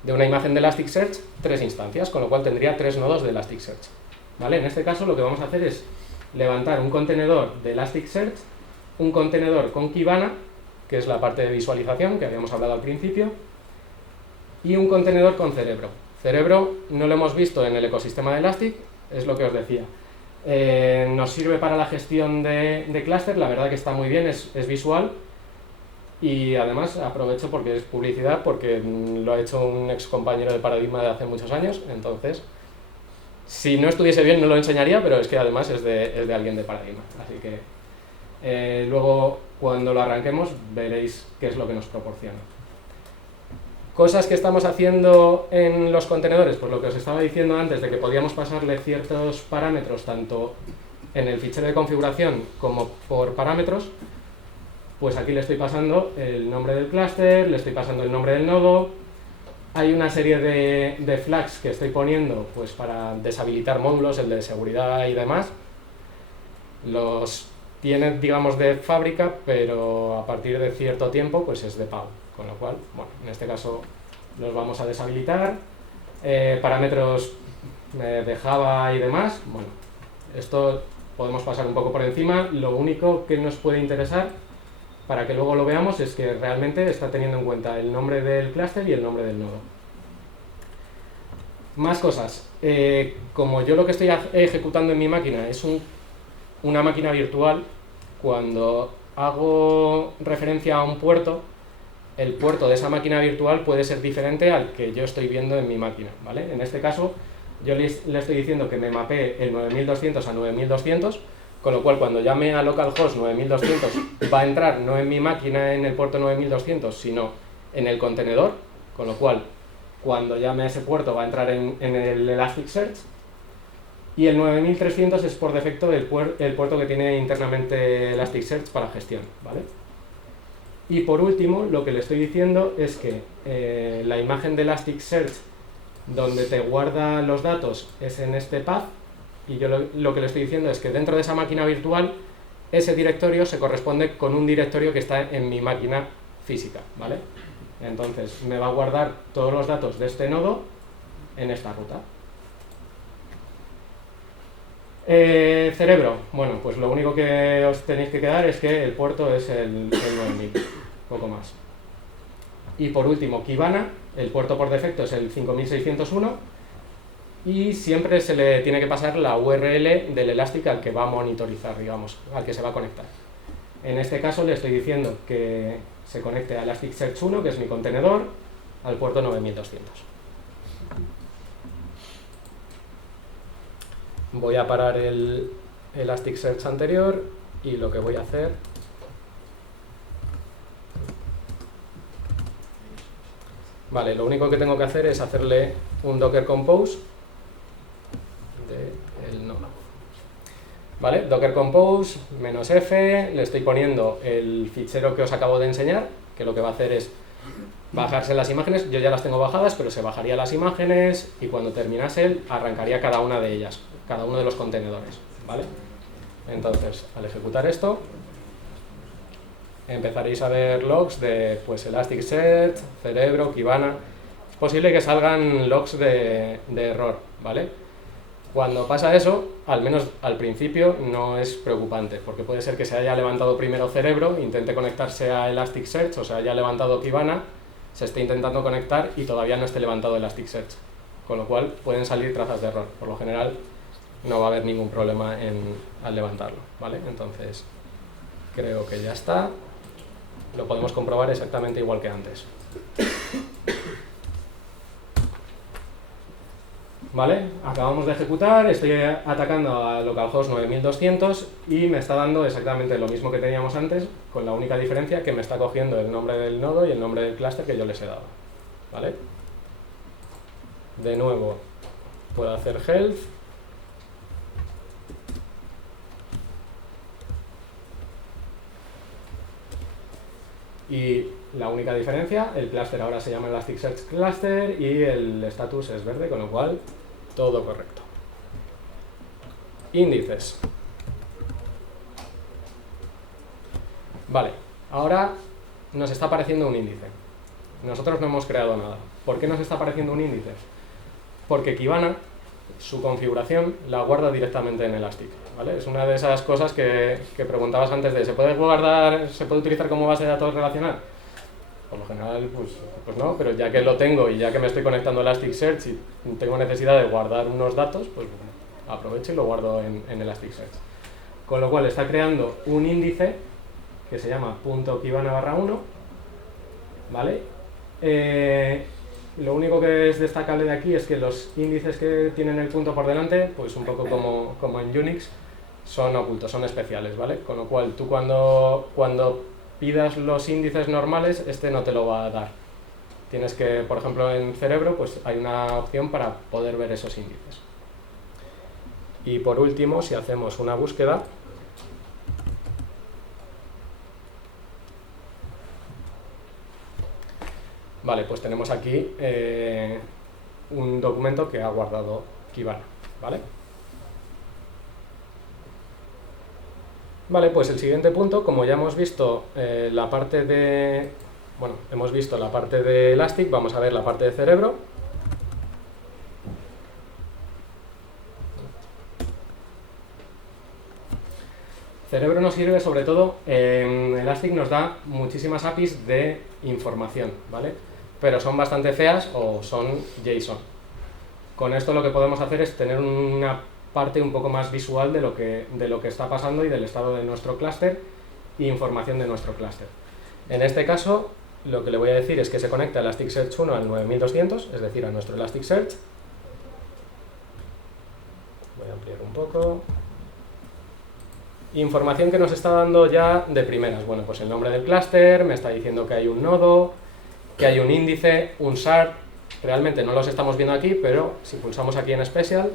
de una imagen de Elasticsearch 3 instancias, con lo cual tendría 3 nodos de Elasticsearch, ¿vale? En este caso lo que vamos a hacer es levantar un contenedor de Elasticsearch, un contenedor con Kibana, que es la parte de visualización que habíamos hablado al principio, y un contenedor con Cerebro. Cerebro no lo hemos visto en el ecosistema de Elastic, es lo que os decía. Nos sirve para la gestión de clúster, la verdad que está muy bien, es visual, y además aprovecho porque es publicidad, porque lo ha hecho un ex compañero de Paradigma de hace muchos años, entonces si no estuviese bien no lo enseñaría, pero es que además es de alguien de Paradigma, así que luego cuando lo arranquemos veréis qué es lo que nos proporciona. Cosas que estamos haciendo en los contenedores, pues lo que os estaba diciendo antes, de que podíamos pasarle ciertos parámetros tanto en el fichero de configuración como por parámetros, pues aquí le estoy pasando el nombre del clúster, le estoy pasando el nombre del nodo. Hay una serie de flags que estoy poniendo pues para deshabilitar módulos, el de seguridad y demás. Los tiene, digamos, de fábrica, pero a partir de cierto tiempo pues es de pago. Con lo cual, bueno, en este caso los vamos a deshabilitar. Parámetros de Java y demás, bueno, esto podemos pasar un poco por encima. Lo único que nos puede interesar, para que luego lo veamos, es que realmente está teniendo en cuenta el nombre del clúster y el nombre del nodo. Más cosas. Como yo lo que estoy ejecutando en mi máquina es una máquina virtual, cuando hago referencia a un puerto, el puerto de esa máquina virtual puede ser diferente al que yo estoy viendo en mi máquina, ¿vale? En este caso, yo le estoy diciendo que me mapee el 9200 a 9200, con lo cual cuando llame a localhost 9200 va a entrar no en mi máquina en el puerto 9200, sino en el contenedor, con lo cual cuando llame a ese puerto va a entrar en el Elasticsearch, y el 9300 es por defecto el puerto que tiene internamente Elasticsearch para gestión, ¿vale? Y por último, lo que le estoy diciendo es que la imagen de Elasticsearch donde te guarda los datos es en este path, y yo lo que le estoy diciendo es que dentro de esa máquina virtual ese directorio se corresponde con un directorio que está en mi máquina física, ¿vale? Entonces me va a guardar todos los datos de este nodo en esta ruta. Cerebro, bueno, pues lo único que os tenéis que quedar es que el puerto es el 9000, poco más. Y por último, Kibana, el puerto por defecto es el 5601 y siempre se le tiene que pasar la URL del Elastic al que va a monitorizar, digamos, al que se va a conectar. En este caso le estoy diciendo que se conecte a Elasticsearch 1, que es mi contenedor, al puerto 9200. Voy a parar el Elasticsearch anterior y lo que voy a hacer vale, lo único que tengo que hacer es hacerle un Docker Compose del nodo. Vale, Docker Compose -f, le estoy poniendo el fichero que os acabo de enseñar, que lo que va a hacer es bajarse las imágenes. Yo ya las tengo bajadas, pero se bajaría las imágenes y cuando terminase él arrancaría cada una de ellas, cada uno de los contenedores, ¿vale? Entonces, al ejecutar esto, empezaréis a ver logs de pues, Elasticsearch, Cerebro, Kibana. Es posible que salgan logs de error, ¿vale? Cuando pasa eso, al menos al principio, no es preocupante, porque puede ser que se haya levantado primero Cerebro, intente conectarse a Elasticsearch, o se haya levantado Kibana, se esté intentando conectar y todavía no esté levantado Elasticsearch. Con lo cual pueden salir trazas de error. Por lo general no va a haber ningún problema al levantarlo, ¿vale? Entonces creo que ya está. Lo podemos comprobar exactamente igual que antes. ¿Vale? Acabamos de ejecutar, estoy atacando a localhost 9200 y me está dando exactamente lo mismo que teníamos antes, con la única diferencia que me está cogiendo el nombre del nodo y el nombre del clúster que yo les he dado. ¿Vale? De nuevo, puedo hacer health. Y la única diferencia, el clúster ahora se llama Elasticsearch Cluster y el status es verde, con lo cual todo correcto. Índices. Vale, ahora nos está apareciendo un índice. Nosotros no hemos creado nada. ¿Por qué nos está apareciendo un índice? Porque Kibana, su configuración, la guarda directamente en Elastic, ¿vale? Es una de esas cosas que preguntabas antes de ¿se puede guardar, se puede utilizar como base de datos relacional? Por lo general, pues no, pero ya que lo tengo y ya que me estoy conectando a Elasticsearch y tengo necesidad de guardar unos datos, pues aprovecho y lo guardo en Elasticsearch. Con lo cual está creando un índice que se llama .kibana/1, ¿vale? Lo único que es destacable de aquí es que los índices que tienen el punto por delante, pues un poco como en Unix, son ocultos, son especiales, ¿vale? Con lo cual tú cuando pidas los índices normales, este no te lo va a dar. Tienes que, por ejemplo, en Cerebro, pues hay una opción para poder ver esos índices. Y por último, si hacemos una búsqueda, vale, pues tenemos aquí un documento que ha guardado Kibana, ¿vale? Vale, pues el siguiente punto, como ya hemos visto la parte de... Bueno, hemos visto la parte de Elastic, vamos a ver la parte de Cerebro. Cerebro nos sirve sobre todo, Elastic nos da muchísimas APIs de información, ¿vale? Pero son bastante feas o son JSON. Con esto lo que podemos hacer es tener una parte un poco más visual de lo que está pasando y del estado de nuestro clúster e información de nuestro clúster. En este caso, lo que le voy a decir es que se conecta Elasticsearch 1 al 9200, es decir, a nuestro Elasticsearch. Voy a ampliar un poco. Información que nos está dando ya de primeras. Bueno, pues el nombre del clúster, me está diciendo que hay un nodo, que hay un índice, un shard. Realmente no los estamos viendo aquí, pero si pulsamos aquí en Special,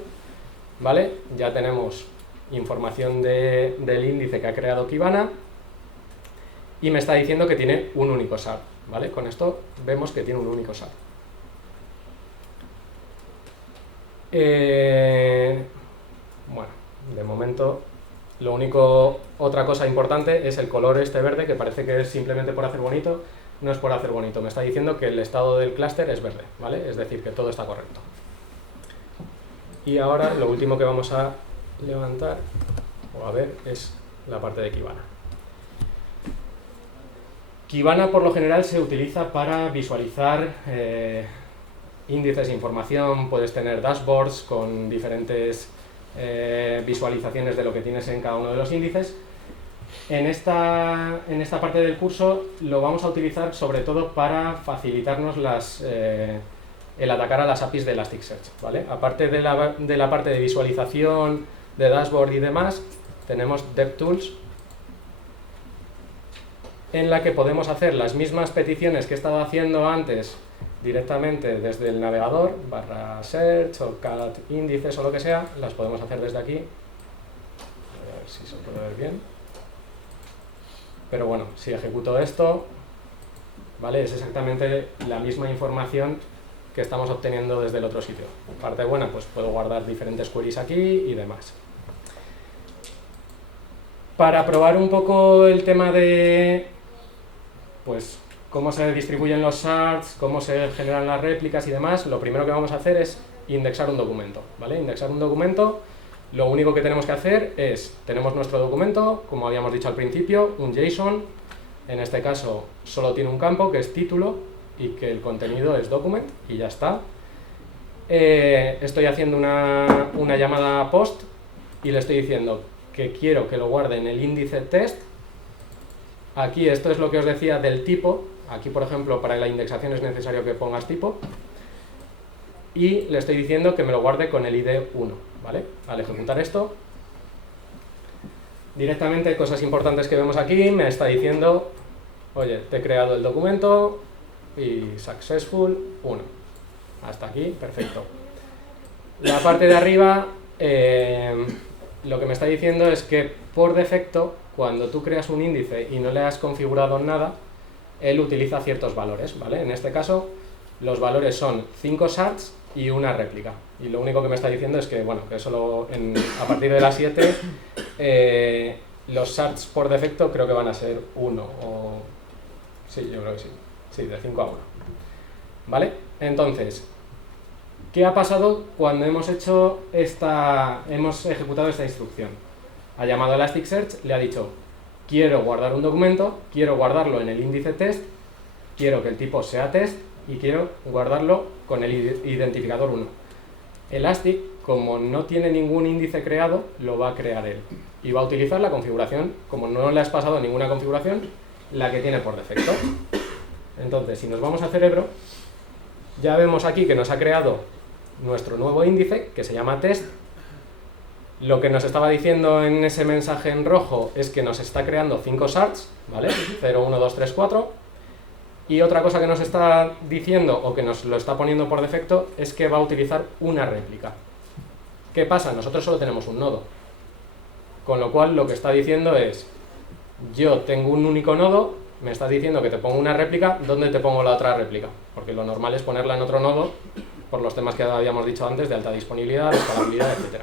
¿vale? Ya tenemos información del índice que ha creado Kibana y me está diciendo que tiene un único shard, ¿vale? Con esto vemos que tiene un único shard. Bueno, de momento lo único, otra cosa importante es el color este verde, que parece que es simplemente por hacer bonito. No es por hacer bonito, me está diciendo que el estado del clúster es verde, ¿vale? Es decir, que todo está correcto. Y ahora lo último que vamos a levantar o a ver es la parte de Kibana. Kibana por lo general se utiliza para visualizar índices de información, puedes tener dashboards con diferentes visualizaciones de lo que tienes en cada uno de los índices. En esta parte del curso lo vamos a utilizar sobre todo para facilitarnos el atacar a las APIs de Elasticsearch, ¿vale? Aparte de la parte de visualización, de dashboard y demás, tenemos DevTools, en la que podemos hacer las mismas peticiones que he estado haciendo antes directamente desde el navegador, /search o cat índices o lo que sea, las podemos hacer desde aquí. A ver si se puede ver bien. Pero bueno, si ejecuto esto, ¿vale? Es exactamente la misma información que estamos obteniendo desde el otro sitio. Parte buena, pues puedo guardar diferentes queries aquí y demás. Para probar un poco el tema de pues cómo se distribuyen los shards, cómo se generan las réplicas y demás, lo primero que vamos a hacer es indexar un documento, ¿vale? Indexar un documento, lo único que tenemos que hacer es, tenemos nuestro documento, como habíamos dicho al principio, un JSON, en este caso solo tiene un campo que es título y que el contenido es document y ya está. Estoy haciendo una llamada post y le estoy diciendo que quiero que lo guarde en el índice test. Aquí esto es lo que os decía del tipo. Aquí, por ejemplo, para la indexación es necesario que pongas tipo. Y le estoy diciendo que me lo guarde con el ID 1, ¿vale? Al ejecutar esto, directamente, cosas importantes que vemos aquí, me está diciendo, oye, te he creado el documento y successful 1. Hasta aquí, perfecto. La parte de arriba, lo que me está diciendo es que por defecto, cuando tú creas un índice y no le has configurado nada, él utiliza ciertos valores, ¿vale? En este caso, los valores son 5 shards y una réplica. Y lo único que me está diciendo es que, bueno, que solo a partir de las 7, los shards por defecto creo que van a ser 1 o... Sí, yo creo que sí. Sí, de 5 a 1. ¿Vale? Entonces, ¿qué ha pasado cuando hemos ejecutado esta instrucción? Ha llamado a Elasticsearch, le ha dicho, quiero guardar un documento, quiero guardarlo en el índice test, quiero que el tipo sea test y quiero guardarlo con el identificador 1. Elastic, como no tiene ningún índice creado, lo va a crear él. Y va a utilizar la configuración, como no le has pasado ninguna configuración, la que tiene por defecto. Entonces, si nos vamos a Cerebro, ya vemos aquí que nos ha creado nuestro nuevo índice, que se llama test. Lo que nos estaba diciendo en ese mensaje en rojo es que nos está creando 5 shards, ¿vale? 0, 1, 2, 3, 4. Y otra cosa que nos está diciendo, o que nos lo está poniendo por defecto, es que va a utilizar una réplica. ¿Qué pasa? Nosotros solo tenemos un nodo. Con lo cual, lo que está diciendo es, yo tengo un único nodo, me estás diciendo que te pongo una réplica, ¿dónde te pongo la otra réplica? Porque lo normal es ponerla en otro nodo, por los temas que habíamos dicho antes, de alta disponibilidad, escalabilidad, etc.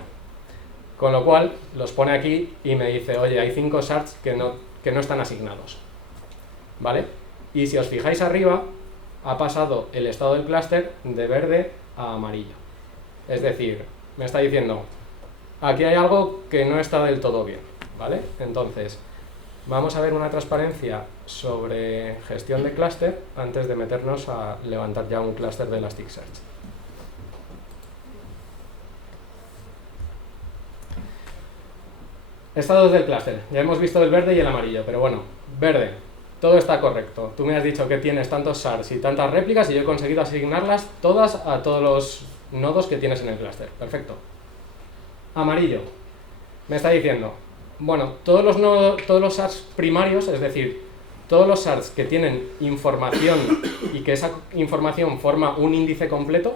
Con lo cual, los pone aquí y me dice, oye, hay 5 shards que no están asignados. ¿Vale? Y si os fijáis arriba, ha pasado el estado del clúster de verde a amarillo. Es decir, me está diciendo, aquí hay algo que no está del todo bien, ¿vale? Entonces, vamos a ver una transparencia sobre gestión de clúster antes de meternos a levantar ya un clúster de Elasticsearch. Estados del clúster. Ya hemos visto el verde y el amarillo, pero bueno, verde. Todo está correcto. Tú me has dicho que tienes tantos shards y tantas réplicas y yo he conseguido asignarlas todas a todos los nodos que tienes en el clúster. Perfecto. Amarillo. Me está diciendo, bueno, todos los shards primarios, es decir, todos los shards que tienen información y que esa información forma un índice completo,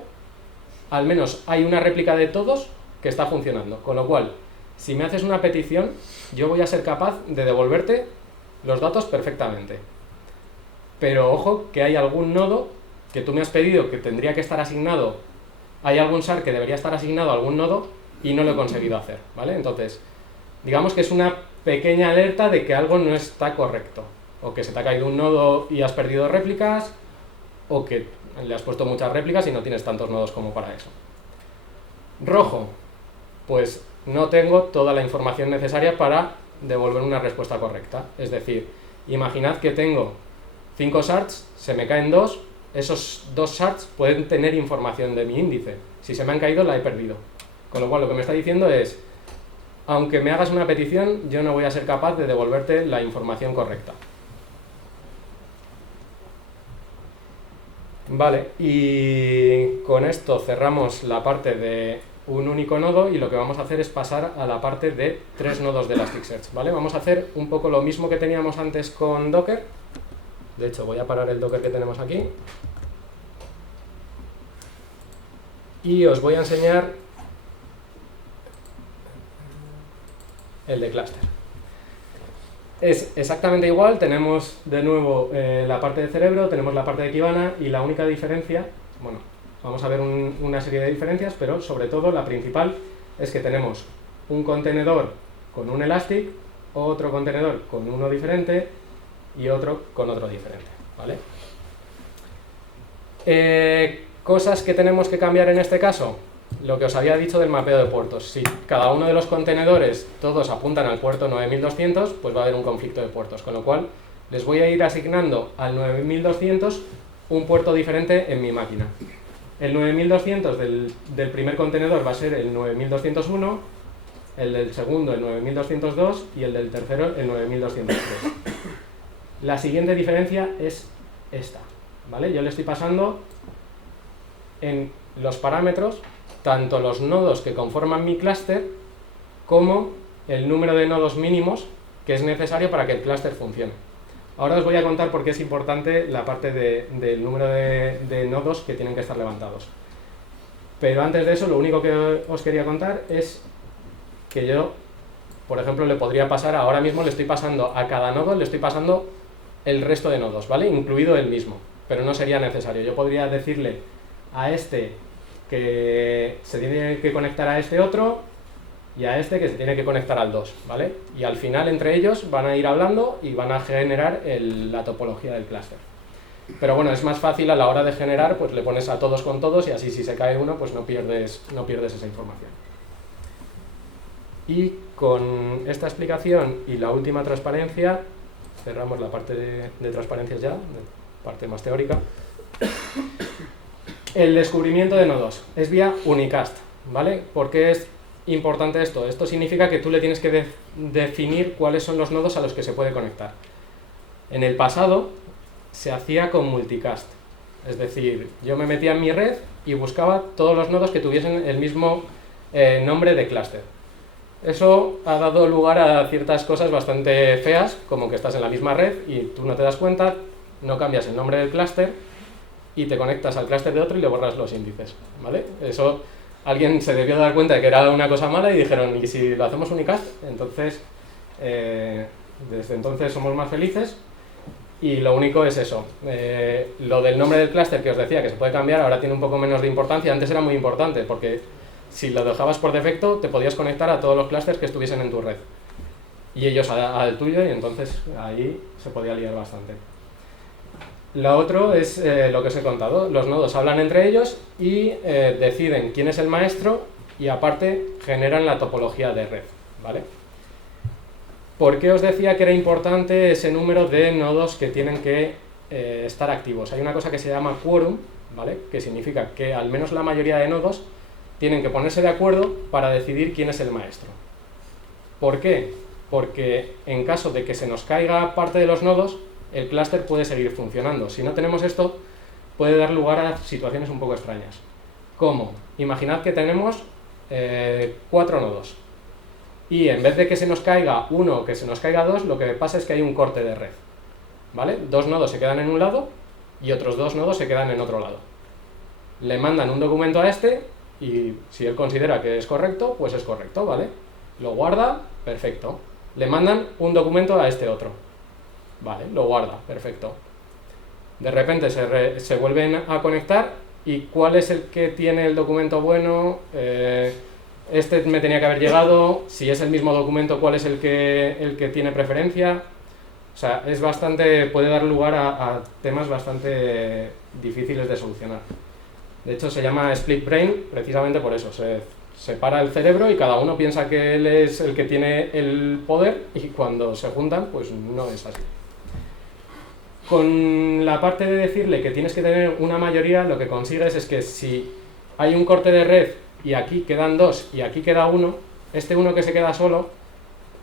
al menos hay una réplica de todos que está funcionando. Con lo cual, si me haces una petición, yo voy a ser capaz de devolverte los datos perfectamente. Pero ojo que hay algún nodo que tú me has pedido que tendría que estar asignado, hay algún shard que debería estar asignado a algún nodo y no lo he conseguido hacer, ¿vale? Entonces, digamos que es una pequeña alerta de que algo no está correcto, o que se te ha caído un nodo y has perdido réplicas, o que le has puesto muchas réplicas y no tienes tantos nodos como para eso. Rojo, pues no tengo toda la información necesaria para devolver una respuesta correcta. Es decir, imaginad que tengo 5 shards, se me caen 2, esos 2 shards pueden tener información de mi índice. Si se me han caído, la he perdido. Con lo cual, lo que me está diciendo es, aunque me hagas una petición, yo no voy a ser capaz de devolverte la información correcta. Vale, y con esto cerramos la parte de un único nodo y lo que vamos a hacer es pasar a la parte de 3 nodos de Elasticsearch, ¿vale? Vamos a hacer un poco lo mismo que teníamos antes con Docker. De hecho, voy a parar el Docker que tenemos aquí. Y os voy a enseñar el de cluster. Es exactamente igual, tenemos de nuevo la parte de Cerebro, tenemos la parte de Kibana y la única diferencia, bueno, vamos a ver una serie de diferencias, pero sobre todo la principal es que tenemos un contenedor con un Elastic otro contenedor con uno diferente y otro con otro diferente, ¿vale? Cosas que tenemos que cambiar en este caso, lo que os había dicho del mapeo de puertos. Si cada uno de los contenedores todos apuntan al puerto 9200, pues va a haber un conflicto de puertos, con lo cual les voy a ir asignando al 9200 un puerto diferente en mi máquina. El 9200 del primer contenedor va a ser el 9201, el del segundo el 9202 y el del tercero el 9203. La siguiente diferencia es esta, ¿vale? Yo le estoy pasando en los parámetros tanto los nodos que conforman mi clúster como el número de nodos mínimos que es necesario para que el clúster funcione. Ahora os voy a contar por qué es importante la parte del número de nodos que tienen que estar levantados. Pero antes de eso, lo único que os quería contar es que yo, por ejemplo, le podría pasar, ahora mismo le estoy pasando a cada nodo, le estoy pasando el resto de nodos, ¿vale? Incluido el mismo, pero no sería necesario. Yo podría decirle a este que se tiene que conectar a este otro y a este que se tiene que conectar al 2, ¿vale? Y al final entre ellos van a ir hablando y van a generar la topología del clúster. Pero bueno, es más fácil a la hora de generar, pues le pones a todos con todos y así si se cae uno, pues no pierdes esa información. Y con esta explicación y la última transparencia, cerramos la parte de transparencias ya, parte más teórica. El descubrimiento de nodos es vía unicast, ¿vale? ¿Por qué es importante esto? Esto significa que tú le tienes que definir cuáles son los nodos a los que se puede conectar. En el pasado se hacía con multicast, es decir, yo me metía en mi red y buscaba todos los nodos que tuviesen el mismo nombre de clúster. Eso ha dado lugar a ciertas cosas bastante feas, como que estás en la misma red y tú no te das cuenta, no cambias el nombre del clúster y te conectas al clúster de otro y le borras los índices, ¿vale? Eso alguien se debió dar cuenta de que era una cosa mala y dijeron, ¿y si lo hacemos unicast? Entonces, desde entonces somos más felices y lo único es eso. Lo del nombre del clúster que os decía que se puede cambiar ahora tiene un poco menos de importancia, antes era muy importante porque si lo dejabas por defecto te podías conectar a todos los clústeres que estuviesen en tu red y ellos al tuyo y entonces ahí se podía liar bastante. Lo otro es lo que os he contado, los nodos hablan entre ellos y deciden quién es el maestro y aparte generan la topología de red, ¿vale? ¿Por qué os decía que era importante ese número de nodos que tienen que estar activos? Hay una cosa que se llama quórum, ¿vale? Que significa que al menos la mayoría de nodos tienen que ponerse de acuerdo para decidir quién es el maestro. ¿Por qué? Porque en caso de que se nos caiga parte de los nodos, el clúster puede seguir funcionando. Si no tenemos esto, puede dar lugar a situaciones un poco extrañas. ¿Cómo? Imaginad que tenemos 4 nodos. Y en vez de que se nos caiga uno o que se nos caiga dos, lo que pasa es que hay un corte de red, ¿vale? 2 nodos se quedan en un lado y otros 2 nodos se quedan en otro lado. Le mandan un documento a este y si él considera que es correcto, pues es correcto, ¿vale? Lo guarda, perfecto. Le mandan un documento a este otro. Vale, lo guarda, perfecto. De repente se vuelven a conectar y ¿cuál es el que tiene el documento bueno? Este me tenía que haber llegado, si es el mismo documento, ¿cuál es el que tiene preferencia? O sea, puede dar lugar a temas bastante difíciles de solucionar. De hecho, se llama split brain precisamente por eso. Se separa el cerebro y cada uno piensa que él es el que tiene el poder y cuando se juntan, pues no es así. Con la parte de decirle que tienes que tener una mayoría, lo que consigues es que si hay un corte de red y aquí quedan 2 y aquí queda 1, este uno que se queda solo,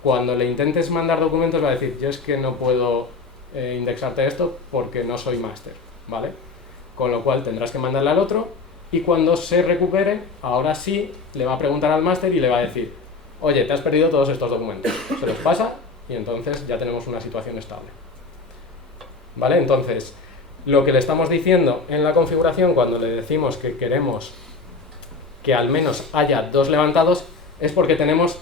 cuando le intentes mandar documentos va a decir, yo es que no puedo indexarte esto porque no soy máster, ¿vale? Con lo cual tendrás que mandarle al otro y cuando se recupere, ahora sí le va a preguntar al máster y le va a decir, oye, te has perdido todos estos documentos. Se los pasa y entonces ya tenemos una situación estable. ¿Vale? Entonces, lo que le estamos diciendo en la configuración cuando le decimos que queremos que al menos haya 2 levantados es porque tenemos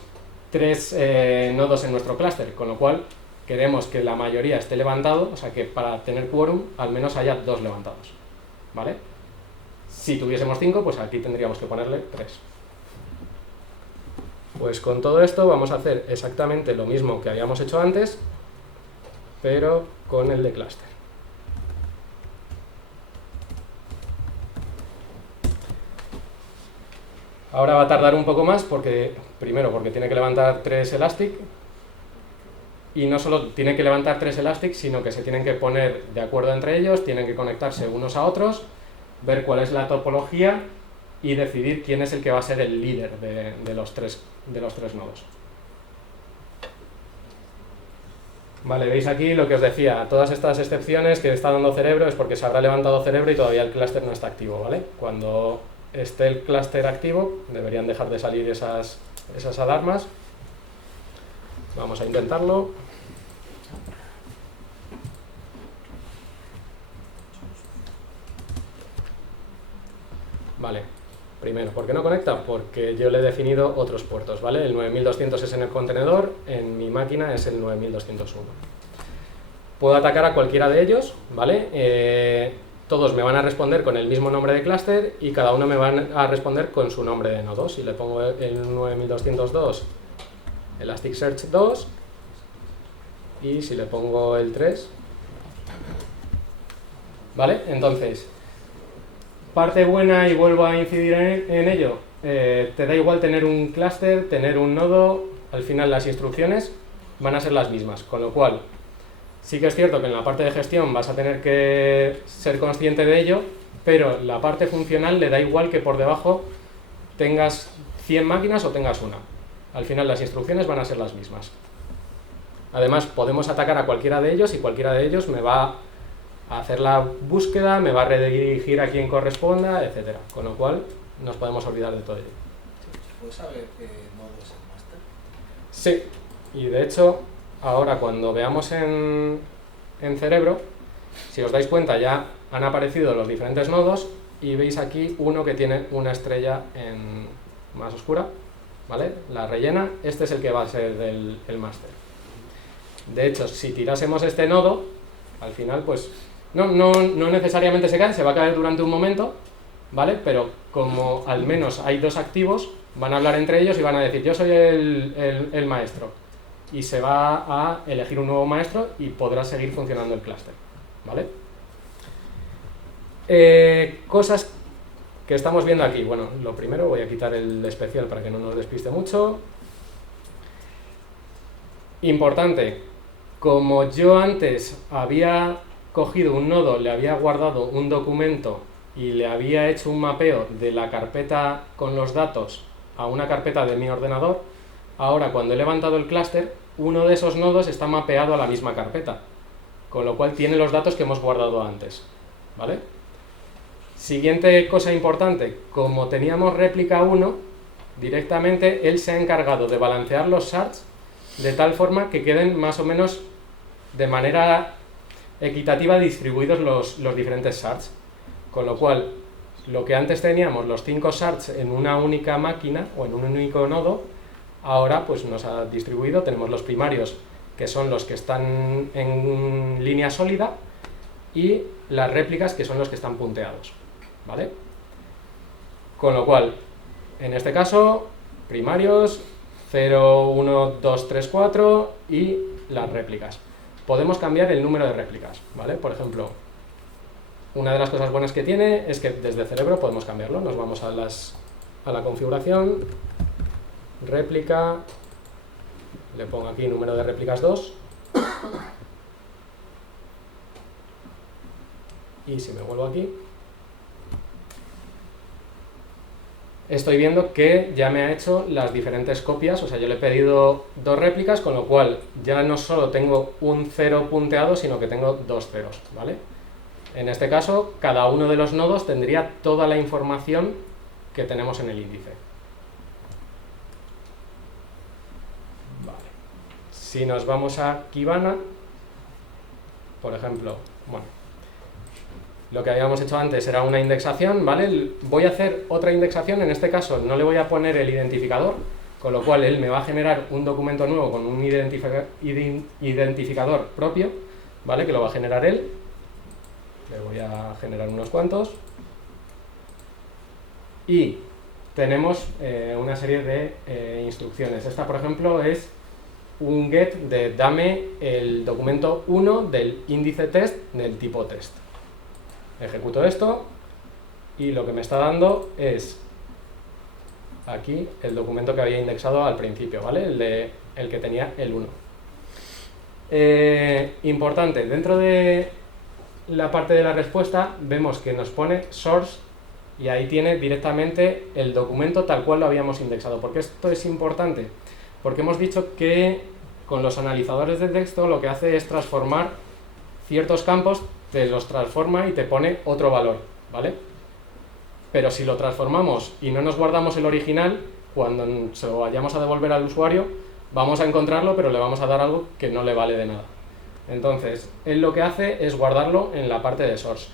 3 nodos en nuestro clúster, con lo cual queremos que la mayoría esté levantado, o sea que para tener quórum al menos haya 2 levantados, ¿vale? Si tuviésemos 5, pues aquí tendríamos que ponerle 3. Pues con todo esto vamos a hacer exactamente lo mismo que habíamos hecho antes, pero con el de clúster. Ahora va a tardar un poco más porque, primero, porque tiene que levantar 3 Elastic, y no solo tiene que levantar 3 Elastic, sino que se tienen que poner de acuerdo entre ellos, tienen que conectarse unos a otros, ver cuál es la topología y decidir quién es el que va a ser el líder de los tres nodos. Vale, veis aquí lo que os decía, todas estas excepciones que está dando Cerebro es porque se habrá levantado Cerebro y todavía el clúster no está activo, ¿vale? Cuando esté el clúster activo deberían dejar de salir esas alarmas. Vamos a intentarlo. Vale, primero, ¿por qué no conecta? Porque yo le he definido otros puertos, ¿vale? El 9200 es en el contenedor, en mi máquina es el 9201. Puedo atacar a cualquiera de ellos, ¿vale? Todos me van a responder con el mismo nombre de clúster y cada uno me van a responder con su nombre de nodo. Si le pongo el 9202, Elasticsearch 2, y si le pongo el 3, ¿vale? Entonces, parte buena, y vuelvo a incidir en ello, te da igual tener un clúster, tener un nodo, al final las instrucciones van a ser las mismas, con lo cual sí que es cierto que en la parte de gestión vas a tener que ser consciente de ello, pero la parte funcional le da igual que por debajo tengas 100 máquinas o tengas una. Al final las instrucciones van a ser las mismas. Además, podemos atacar a cualquiera de ellos y cualquiera de ellos me va a hacer la búsqueda, me va a redirigir a quien corresponda, etc. Con lo cual, nos podemos olvidar de todo ello. ¿Puedes saber qué nodo es el máster? Sí, y de hecho, ahora cuando veamos en Cerebro, si os dais cuenta ya han aparecido los diferentes nodos y veis aquí uno que tiene una estrella más oscura, ¿vale? La rellena, este es el que va a ser el máster. De hecho, si tirásemos este nodo, al final pues no necesariamente se cae, se va a caer durante un momento, ¿vale? Pero como al menos hay dos activos, van a hablar entre ellos y van a decir yo soy el maestro, y se va a elegir un nuevo maestro y podrá seguir funcionando el clúster, ¿vale? Cosas que estamos viendo aquí. Bueno, lo primero voy a quitar el especial para que no nos despiste mucho. Importante, como yo antes había cogido un nodo, le había guardado un documento y le había hecho un mapeo de la carpeta con los datos a una carpeta de mi ordenador, ahora cuando he levantado el clúster, uno de esos nodos está mapeado a la misma carpeta, con lo cual tiene los datos que hemos guardado antes, ¿vale? Siguiente cosa importante, como teníamos réplica 1, directamente él se ha encargado de balancear los shards de tal forma que queden más o menos de manera equitativa distribuidos los diferentes shards, con lo cual lo que antes teníamos los 5 shards en una única máquina o en un único nodo, ahora pues nos ha distribuido, tenemos los primarios que son los que están en línea sólida y las réplicas que son los que están punteados, ¿vale? Con lo cual, en este caso, primarios 0, 1, 2, 3, 4 y las réplicas. Podemos cambiar el número de réplicas, ¿vale? Por ejemplo, una de las cosas buenas que tiene es que desde Cerebro podemos cambiarlo. Nos vamos a la configuración, réplica, le pongo aquí número de réplicas 2 y si me vuelvo aquí, estoy viendo que ya me ha hecho las diferentes copias, o sea, yo le he pedido 2 réplicas, con lo cual ya no solo tengo un 0 punteado, sino que tengo 2 ceros, ¿vale? En este caso, cada uno de los nodos tendría toda la información que tenemos en el índice. Vale. Si nos vamos a Kibana, por ejemplo, bueno, lo que habíamos hecho antes era una indexación, ¿vale? Voy a hacer otra indexación, en este caso no le voy a poner el identificador, con lo cual él me va a generar un documento nuevo con un identificador propio, ¿vale? Que lo va a generar él. Le voy a generar unos cuantos. Y tenemos una serie de instrucciones. Esta, por ejemplo, es un get de dame el documento 1 del índice test del tipo test. Ejecuto esto y lo que me está dando es aquí el documento que había indexado al principio, ¿vale? El que tenía el 1. Importante, dentro de la parte de la respuesta vemos que nos pone source y ahí tiene directamente el documento tal cual lo habíamos indexado. ¿Por qué esto es importante? Porque hemos dicho que con los analizadores de texto lo que hace es transformar ciertos campos, te los transforma y te pone otro valor, ¿vale? Pero si lo transformamos y no nos guardamos el original, cuando se lo vayamos a devolver al usuario, vamos a encontrarlo, pero le vamos a dar algo que no le vale de nada. Entonces, él lo que hace es guardarlo en la parte de source.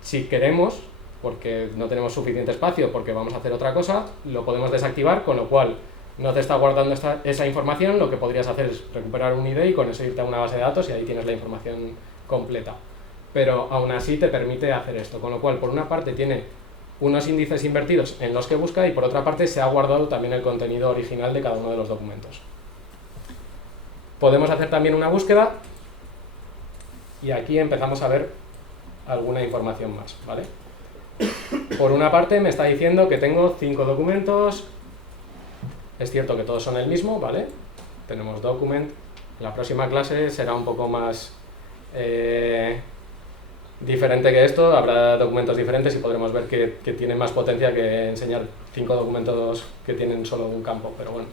Si queremos, porque no tenemos suficiente espacio, porque vamos a hacer otra cosa, lo podemos desactivar, con lo cual no te está guardando esa información. Lo que podrías hacer es recuperar un ID y con eso irte a una base de datos y ahí tienes la información completa. Pero aún así te permite hacer esto, con lo cual por una parte tiene unos índices invertidos en los que busca y por otra parte se ha guardado también el contenido original de cada uno de los documentos. Podemos hacer también una búsqueda y aquí empezamos a ver alguna información más, ¿vale? Por una parte me está diciendo que tengo 5 documentos. Es cierto que todos son el mismo, ¿vale? Tenemos document. La próxima clase será un poco más diferente que esto. Habrá documentos diferentes y podremos ver que tiene más potencia que enseñar 5 documentos que tienen solo un campo. Pero bueno,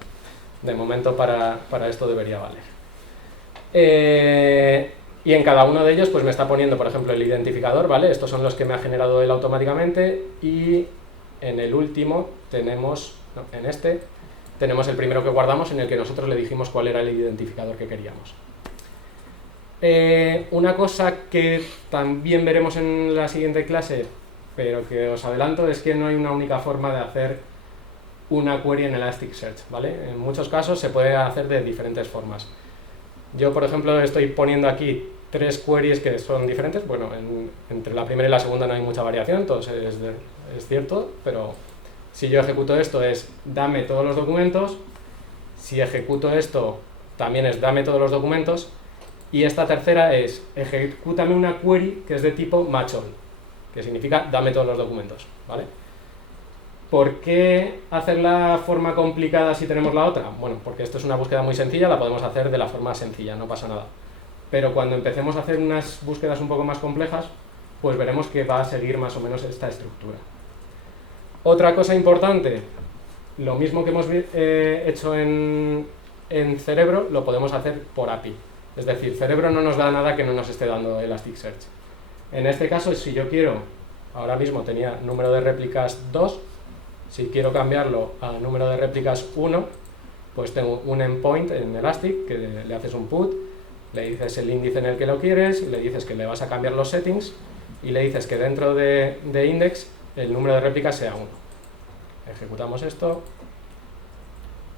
de momento para esto debería valer. Y en cada uno de ellos pues me está poniendo, por ejemplo, el identificador, ¿vale? Estos son los que me ha generado él automáticamente. Y en el último tenemos, no, en este, tenemos el primero que guardamos en el que nosotros le dijimos cuál era el identificador que queríamos. Una cosa que también veremos en la siguiente clase, pero que os adelanto, es que no hay una única forma de hacer una query en Elasticsearch, ¿vale? En muchos casos se puede hacer de diferentes formas. Yo, por ejemplo, estoy poniendo aquí 3 queries que son diferentes. Bueno, entre la primera y la segunda no hay mucha variación, entonces es cierto, pero si yo ejecuto esto es dame todos los documentos, si ejecuto esto también es dame todos los documentos, y esta tercera es ejecútame una query que es de tipo match all, que significa dame todos los documentos, ¿vale? ¿Por qué hacer la forma complicada si tenemos la otra? Bueno, porque esto es una búsqueda muy sencilla, la podemos hacer de la forma sencilla, no pasa nada. Pero cuando empecemos a hacer unas búsquedas un poco más complejas, pues veremos que va a seguir más o menos esta estructura. Otra cosa importante, lo mismo que hemos hecho en Cerebro, lo podemos hacer por API. Es decir, Cerebro no nos da nada que no nos esté dando Elasticsearch. En este caso, si yo quiero, ahora mismo tenía número de réplicas 2, si quiero cambiarlo a número de réplicas 1, pues tengo un endpoint en Elastic que le haces un put, le dices el índice en el que lo quieres, le dices que le vas a cambiar los settings y le dices que dentro de index el número de réplicas sea 1. Ejecutamos esto,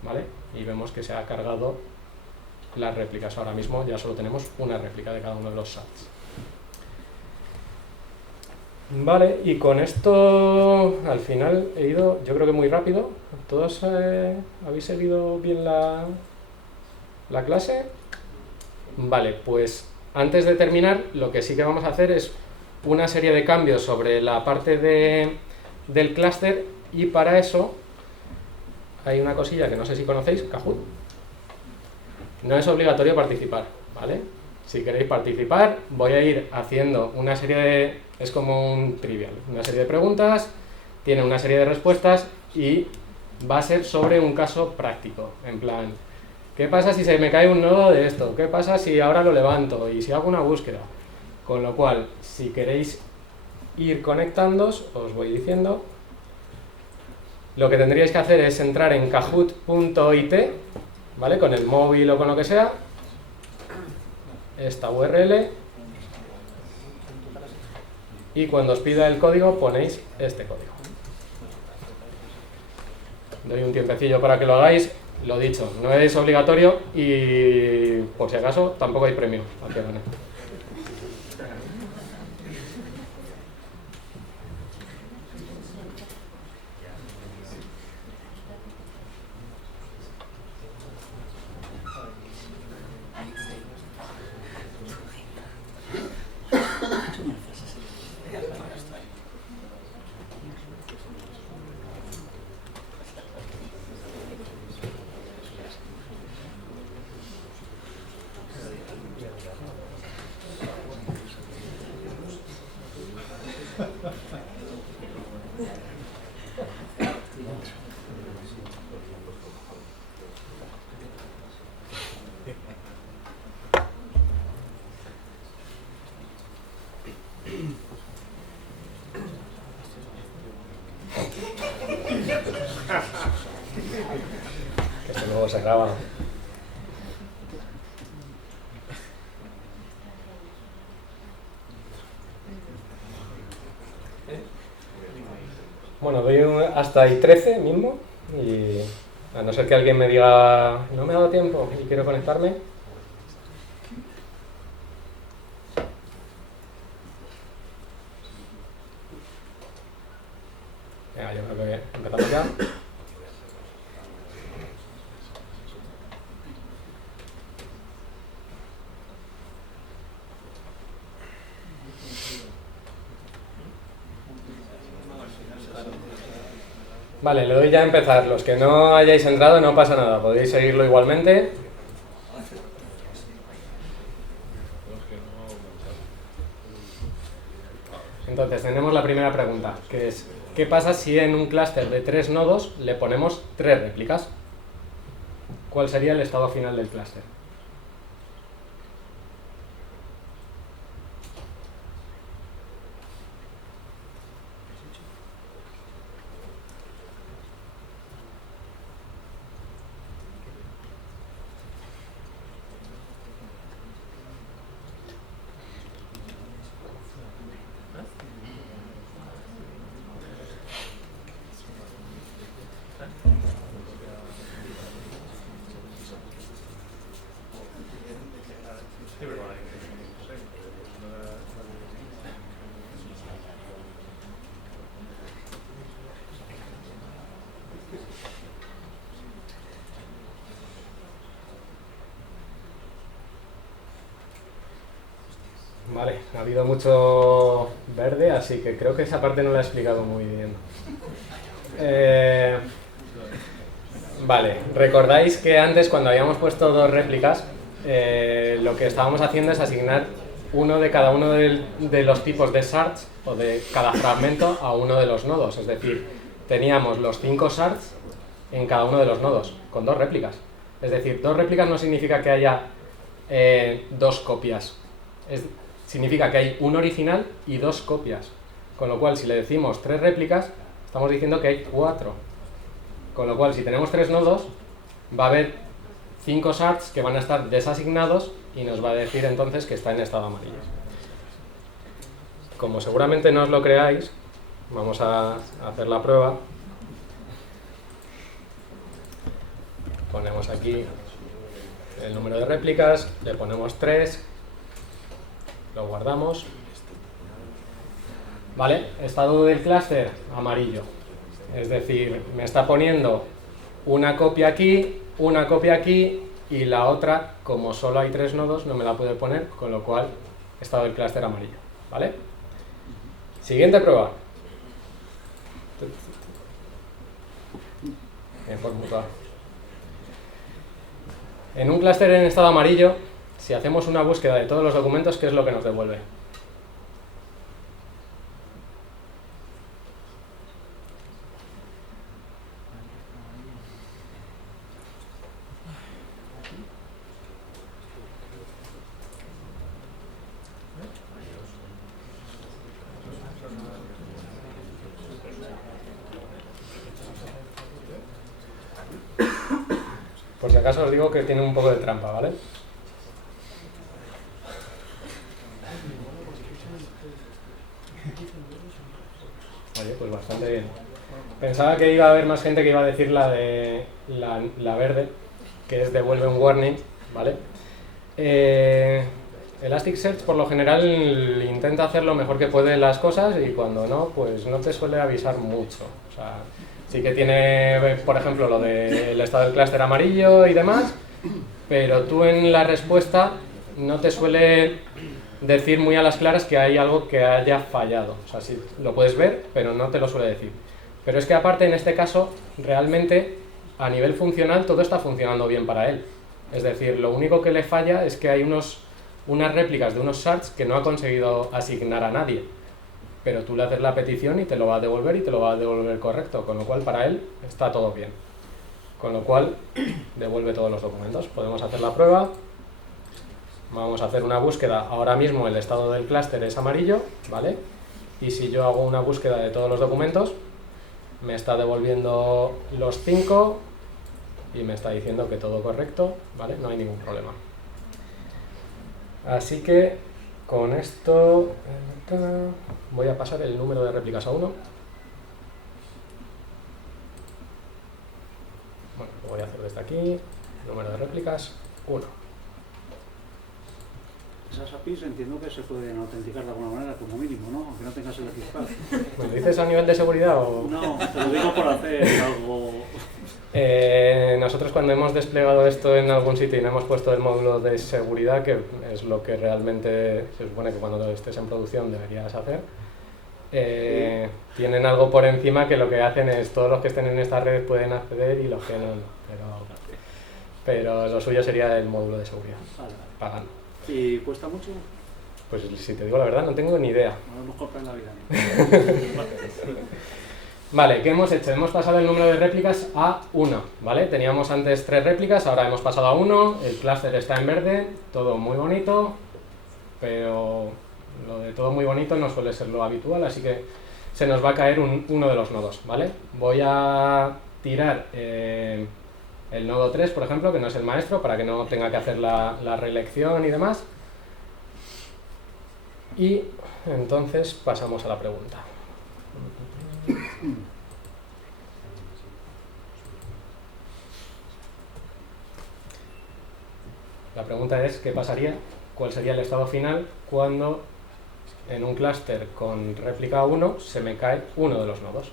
¿vale? Y vemos que se ha cargado las réplicas. Ahora mismo ya solo tenemos una réplica de cada uno de los sats. Vale, y con esto al final he ido, yo creo que muy rápido. ¿Todos habéis seguido bien la clase? Vale, pues antes de terminar, lo que sí que vamos a hacer es una serie de cambios sobre la parte del clúster, y para eso hay una cosilla que no sé si conocéis, Kahoot. No es obligatorio participar, ¿vale? Si queréis participar, voy a ir haciendo una serie de... es como un trivial, una serie de preguntas, tiene una serie de respuestas y va a ser sobre un caso práctico, en plan, ¿qué pasa si se me cae un nodo de esto? ¿Qué pasa si ahora lo levanto? Y si hago una búsqueda. Con lo cual, si queréis ir conectándoos, os voy diciendo, lo que tendríais que hacer es entrar en kahoot.it, ¿vale? Con el móvil o con lo que sea, esta URL, y cuando os pida el código ponéis este código. Doy un tiempecillo para que lo hagáis. Lo dicho, no es obligatorio y por si acaso tampoco hay premio al que gane. Que esto luego se graba. Bueno, doy hasta ahí 13 mismo y a no ser que alguien me diga no me ha dado tiempo y quiero conectarme. Venga, yo creo que empezamos ya. Vale, le doy ya a empezar. Los que no hayáis entrado no pasa nada, podéis seguirlo igualmente. Entonces tenemos la primera pregunta, que es ¿qué pasa si en un clúster de 3 nodos le ponemos 3 réplicas? ¿Cuál sería el estado final del clúster? Vale, ha habido mucho verde, así que creo que esa parte no la he explicado muy bien. Vale, recordáis que antes cuando habíamos puesto 2 réplicas, lo que estábamos haciendo es asignar uno de cada uno de los tipos de shards o de cada fragmento a uno de los nodos. Es decir, teníamos los 5 shards en cada uno de los nodos, con 2 réplicas. Es decir, 2 réplicas no significa que haya 2 copias. Significa que hay un original y 2 copias. Con lo cual, si le decimos 3 réplicas, estamos diciendo que hay 4. Con lo cual, si tenemos 3 nodos, va a haber 5 shards que van a estar desasignados y nos va a decir entonces que está en estado amarillo. Como seguramente no os lo creáis, vamos a hacer la prueba. Ponemos aquí el número de réplicas, le ponemos 3, lo guardamos. Vale, estado del clúster amarillo. Es decir, me está poniendo una copia aquí y la otra, como solo hay 3 nodos, no me la puede poner, con lo cual estado del clúster amarillo. ¿Vale? Siguiente prueba. Por mutuar. En un clúster en estado amarillo, si hacemos una búsqueda de todos los documentos, ¿qué es lo que nos devuelve? Por si acaso os digo que tiene un poco de trampa, ¿vale? Oye, pues bastante bien. Pensaba que iba a haber más gente que iba a decir la de la verde, que es devuelve un warning, ¿vale? Elasticsearch por lo general intenta hacer lo mejor que puede las cosas y cuando no, pues no te suele avisar mucho. O sea, sí que tiene, por ejemplo, lo del estado del clúster amarillo y demás, pero tú en la respuesta no te suele decir muy a las claras que hay algo que haya fallado. O sea, sí lo puedes ver, pero no te lo suele decir. Pero es que aparte, en este caso, realmente, a nivel funcional, todo está funcionando bien para él. Es decir, lo único que le falla es que hay unas réplicas de unos shards que no ha conseguido asignar a nadie. pero tú le haces la petición y te lo va a devolver y te lo va a devolver correcto, con lo cual para él está todo bien. Con lo cual devuelve todos los documentos. Podemos hacer la prueba. Vamos a hacer una búsqueda. Ahora mismo el estado del clúster es amarillo, ¿vale? Y si yo hago una búsqueda de todos los documentos, me está devolviendo los 5 y me está diciendo que todo correcto, ¿vale? No hay ningún problema. Así que con esto voy a pasar el número de réplicas a 1. Bueno, lo voy a hacer desde aquí. Número de réplicas 1. Esas APIs entiendo que se pueden autenticar de alguna manera, como mínimo, ¿no? Aunque no tengas el fiscal. ¿Me lo dices a nivel de seguridad o...? No, te lo digo por hacer algo... Nosotros cuando hemos desplegado esto en algún sitio y no hemos puesto el módulo de seguridad, que es lo que realmente se supone que cuando estés en producción deberías hacer, tienen algo por encima que lo que hacen es todos los que estén en esta red pueden acceder y los que no. Pero lo suyo sería el módulo de seguridad, pagando. ¿Y cuesta mucho? Pues si te digo la verdad, no tengo ni idea. A lo mejor en la vida. Vale, ¿qué hemos hecho? Hemos pasado el número de réplicas a 1, ¿vale? Teníamos antes 3 réplicas, ahora hemos pasado a 1, el clúster está en verde, todo muy bonito, pero lo de todo muy bonito no suele ser lo habitual, así que se nos va a caer uno de los nodos, ¿vale? Voy a tirar el nodo 3, por ejemplo, que no es el maestro, para que no tenga que hacer la reelección y demás. Y entonces pasamos a la pregunta. La pregunta es, ¿qué pasaría? ¿Cuál sería el estado final cuando en un clúster con réplica 1 se me cae uno de los nodos?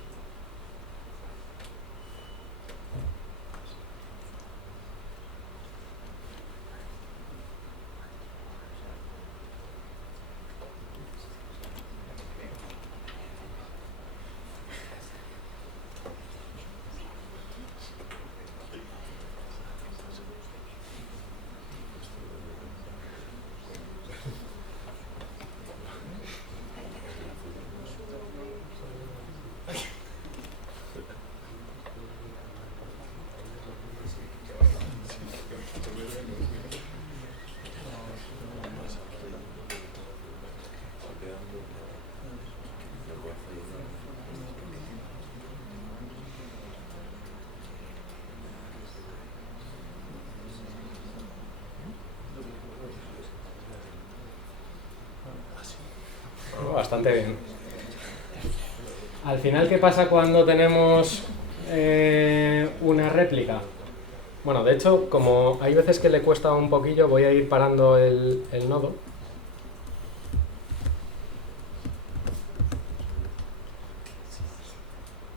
Bastante bien. Al final, ¿qué pasa cuando tenemos una réplica? Bueno, de hecho, como hay veces que le cuesta un poquillo, voy a ir parando el nodo.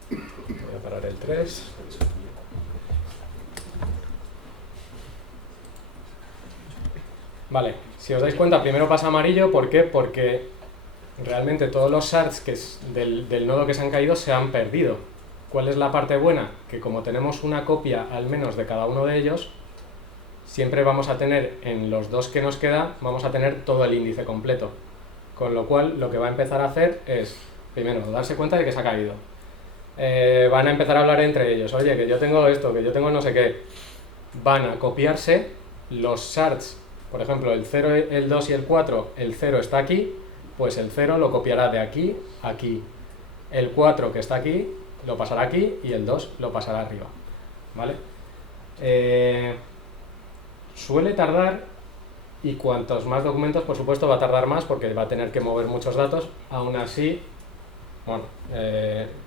Voy a parar el 3. Vale, si os dais cuenta, primero pasa amarillo. ¿Por qué? Porque realmente todos los shards del nodo que se han caído se han perdido. ¿Cuál es la parte buena? Que como tenemos una copia al menos de cada uno de ellos, siempre vamos a tener, en los dos que nos queda, vamos a tener todo el índice completo. Con lo cual, lo que va a empezar a hacer es, primero, darse cuenta de que se ha caído. Van a empezar a hablar entre ellos. Oye, que yo tengo esto, que yo tengo no sé qué. Van a copiarse los shards, por ejemplo, el 0, el 2 y el 4, el 0 está aquí, pues el 0 lo copiará de aquí a aquí. El 4 que está aquí lo pasará aquí y el 2 lo pasará arriba, ¿vale? Suele tardar, y cuantos más documentos, por supuesto, va a tardar más porque va a tener que mover muchos datos. Aún así, bueno,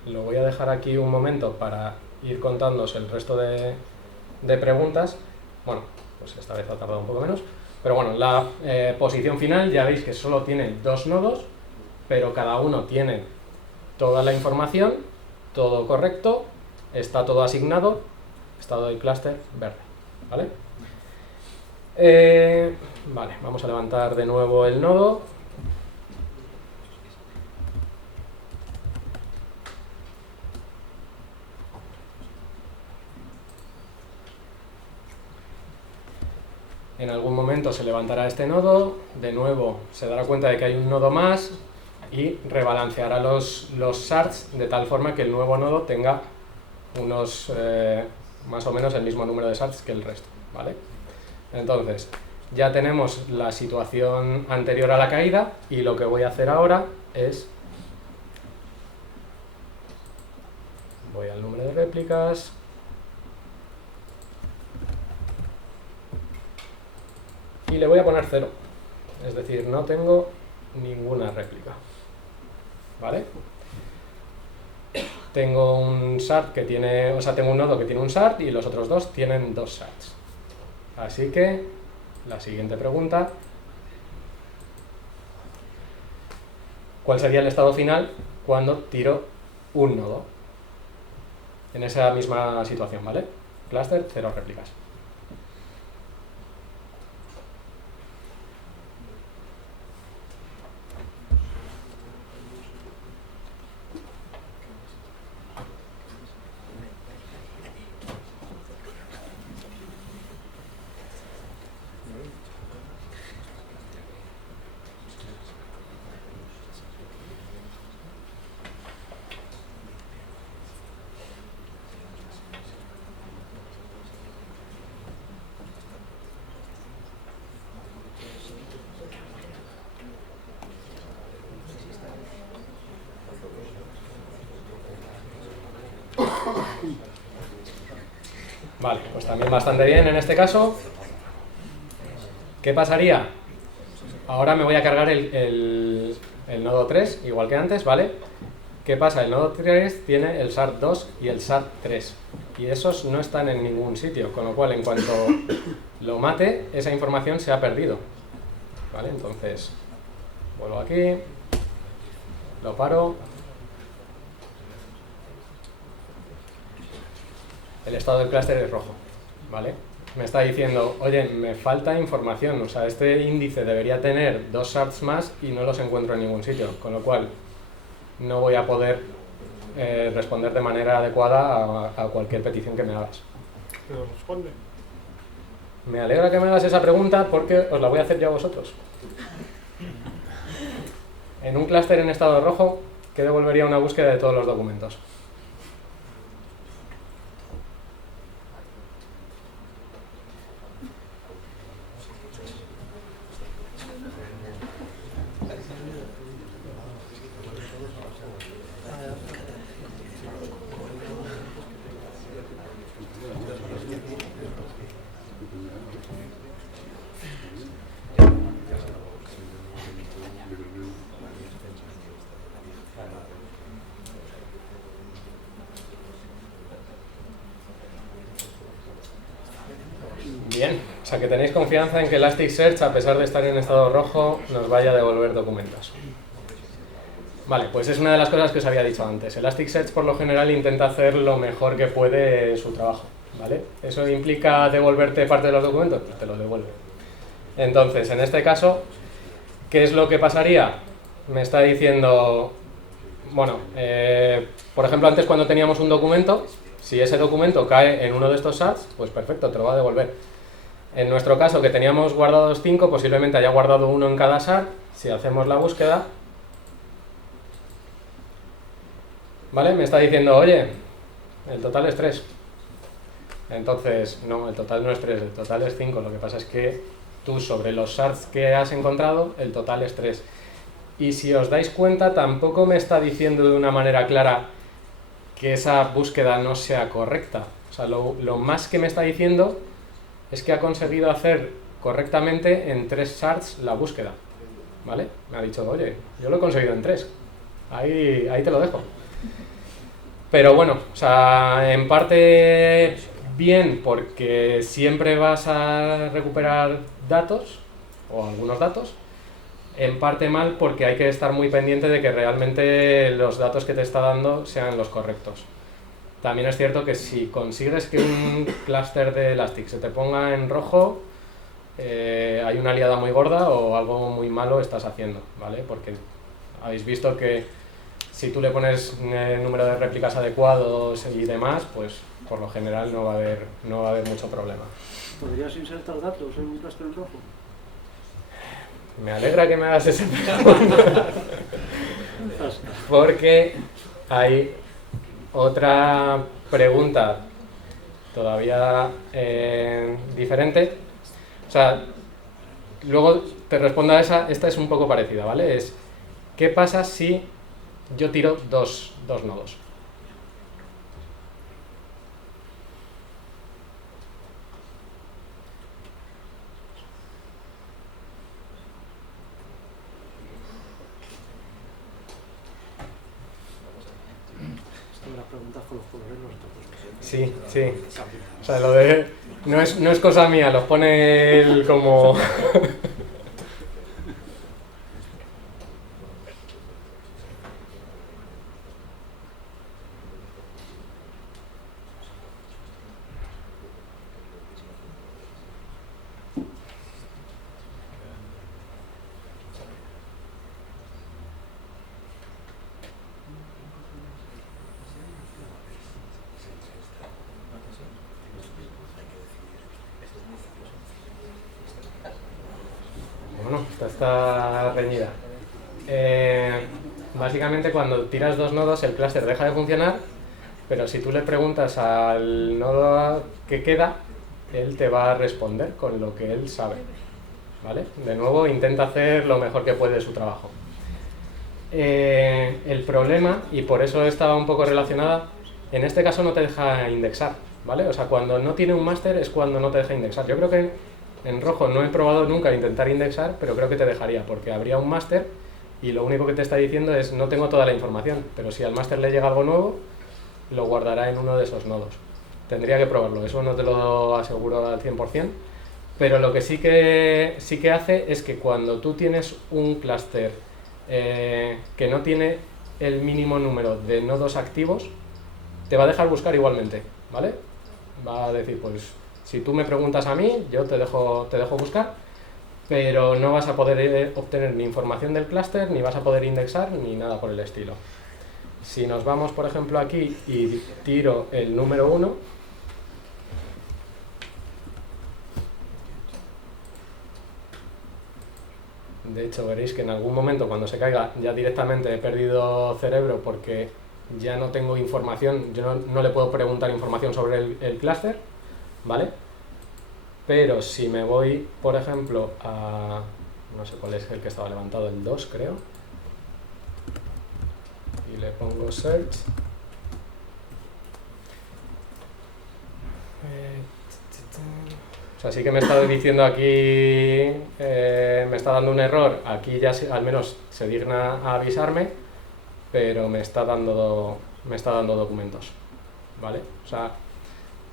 lo voy a dejar aquí un momento para ir contándoos el resto de preguntas. Bueno, pues esta vez ha tardado un poco menos. Pero bueno, la posición final ya veis que solo tiene 2 nodos, pero cada uno tiene toda la información, todo correcto, está todo asignado, estado del clúster verde, ¿vale? Vale, vamos a levantar de nuevo el nodo. En algún momento se levantará este nodo, de nuevo se dará cuenta de que hay un nodo más, y rebalanceará los shards de tal forma que el nuevo nodo tenga unos más o menos el mismo número de shards que el resto, ¿vale? Entonces, ya tenemos la situación anterior a la caída y lo que voy a hacer ahora es... Voy al número de réplicas. Y le voy a poner 0. Es decir, no tengo ninguna réplica. ¿Vale? Tengo un shard que tiene... O sea, tengo un nodo que tiene un shard y los otros dos tienen 2 shards. Así que, la siguiente pregunta... ¿Cuál sería el estado final cuando tiro un nodo? En esa misma situación, ¿vale? Cluster, 0 réplicas. Vale, pues también bastante bien en este caso. ¿Qué pasaría? Ahora me voy a cargar el nodo 3, igual que antes, ¿vale? ¿Qué pasa? El nodo 3 tiene el shard 2 y el shard 3. Y esos no están en ningún sitio, con lo cual en cuanto lo mate, esa información se ha perdido. ¿Vale? Entonces, vuelvo aquí, lo paro. El estado del clúster es rojo, ¿vale? Me está diciendo, oye, me falta información, o sea, este índice debería tener 2 shards más y no los encuentro en ningún sitio, con lo cual no voy a poder responder de manera adecuada a cualquier petición que me hagas. Pero responde. Me alegra que me hagas esa pregunta porque os la voy a hacer yo a vosotros. En un clúster en estado rojo, ¿qué devolvería una búsqueda de todos los documentos? Bien, o sea que tenéis confianza en que Elasticsearch, a pesar de estar en estado rojo, nos vaya a devolver documentos. Vale, pues es una de las cosas que os había dicho antes. Elasticsearch por lo general intenta hacer lo mejor que puede su trabajo, ¿vale? ¿Eso implica devolverte parte de los documentos? Pues te lo devuelve. Entonces, en este caso, ¿qué es lo que pasaría? Me está diciendo, bueno, por ejemplo, antes cuando teníamos un documento, si ese documento cae en uno de estos shards, pues perfecto, te lo va a devolver. En nuestro caso, que teníamos guardados 5, posiblemente haya guardado uno en cada shard. Si hacemos la búsqueda, ¿vale? Me está diciendo, oye, el total es 3. Entonces, no, el total no es 3, el total es 5. Lo que pasa es que tú, sobre los shards que has encontrado, el total es 3. Y si os dais cuenta, tampoco me está diciendo de una manera clara que esa búsqueda no sea correcta. O sea, lo más que me está diciendo es que ha conseguido hacer correctamente en 3 shards la búsqueda, ¿vale? Me ha dicho, oye, yo lo he conseguido en 3. Ahí te lo dejo. Pero bueno, o sea, en parte bien, porque siempre vas a recuperar datos, o algunos datos. En parte mal, porque hay que estar muy pendiente de que realmente los datos que te está dando sean los correctos. También es cierto que si consigues que un clúster de Elastic se te ponga en rojo, hay una liada muy gorda o algo muy malo estás haciendo, ¿vale? Porque habéis visto que si tú le pones número de réplicas adecuados y demás, pues por lo general no va a haber mucho problema. ¿Podrías insertar datos en un clúster en rojo? Me alegra que me hagas esa pregunta. porque hay otra pregunta todavía diferente. O sea, luego te respondo a esa, esta es un poco parecida, ¿vale? Es, ¿qué pasa si yo tiro dos nodos? Esto de las preguntas con los colores los está puesto. Sí, sí. O sea, lo de... No es cosa mía, los pone él como... Bueno, esta está reñida. Básicamente cuando tiras dos nodos el clúster deja de funcionar, pero si tú le preguntas al nodo que queda, él te va a responder con lo que él sabe, ¿vale? De nuevo, intenta hacer lo mejor que puede su trabajo. El problema, y por eso estaba un poco relacionada, en este caso no te deja indexar, ¿vale? O sea, cuando no tiene un máster es cuando no te deja indexar. Yo creo que en rojo no he probado nunca intentar indexar, pero creo que te dejaría, porque habría un máster y lo único que te está diciendo es no tengo toda la información, pero si al máster le llega algo nuevo, lo guardará en uno de esos nodos. Tendría que probarlo, eso no te lo aseguro al 100%, pero lo que sí que hace es que cuando tú tienes un clúster que no tiene el mínimo número de nodos activos, te va a dejar buscar igualmente, ¿vale? Va a decir, pues, si tú me preguntas a mí, yo te dejo buscar, pero no vas a poder obtener ni información del clúster, ni vas a poder indexar, ni nada por el estilo. Si nos vamos, por ejemplo, aquí y tiro el número 1, de hecho veréis que en algún momento cuando se caiga ya directamente he perdido cerebro porque ya no tengo información, yo no le puedo preguntar información sobre el clúster, ¿vale? Pero si me voy, por ejemplo, a... no sé cuál es el que estaba levantado, el 2 creo, y le pongo search, o sea, sí que me está diciendo aquí, me está dando un error, aquí ya al menos se digna a avisarme, pero me está dando documentos, ¿vale? O sea,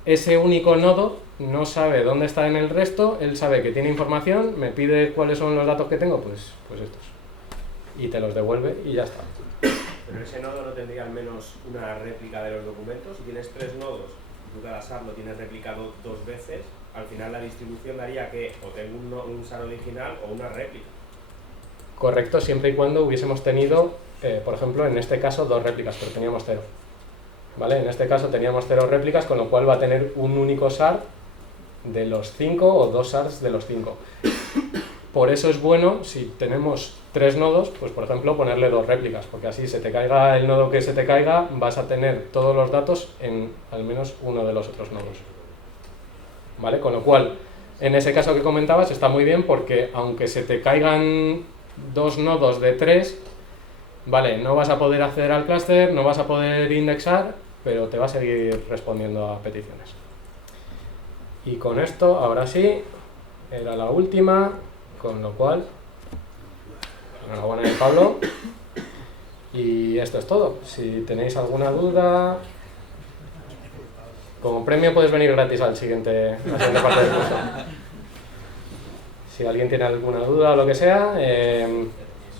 ese único nodo no sabe dónde está en el resto, él sabe que tiene información, me pide cuáles son los datos que tengo, pues estos, y te los devuelve y ya está. Pero ese nodo no tendría al menos una réplica de los documentos. Si tienes 3 nodos y tú cada SAR lo tienes replicado 2 veces, al final la distribución daría que o tengo un SAR original o una réplica. Correcto, siempre y cuando hubiésemos tenido, por ejemplo, en este caso 2 réplicas, pero teníamos 0. ¿Vale? En este caso teníamos 0 réplicas, con lo cual va a tener un único SAR de los 5 o 2 SARs de los 5. Por eso es bueno, si tenemos 3 nodos, pues por ejemplo ponerle 2 réplicas, porque así se te caiga el nodo que se te caiga, vas a tener todos los datos en al menos uno de los otros nodos. ¿Vale? Con lo cual, en ese caso que comentabas está muy bien porque aunque se te caigan 2 nodos de 3, vale, no vas a poder acceder al clúster, no vas a poder indexar, pero te va a seguir respondiendo a peticiones. Y con esto, ahora sí, era la última, con lo cual, enhorabuena de Pablo. Y esto es todo. Si tenéis alguna duda, como premio puedes venir gratis a la siguiente parte del curso. Si alguien tiene alguna duda o lo que sea,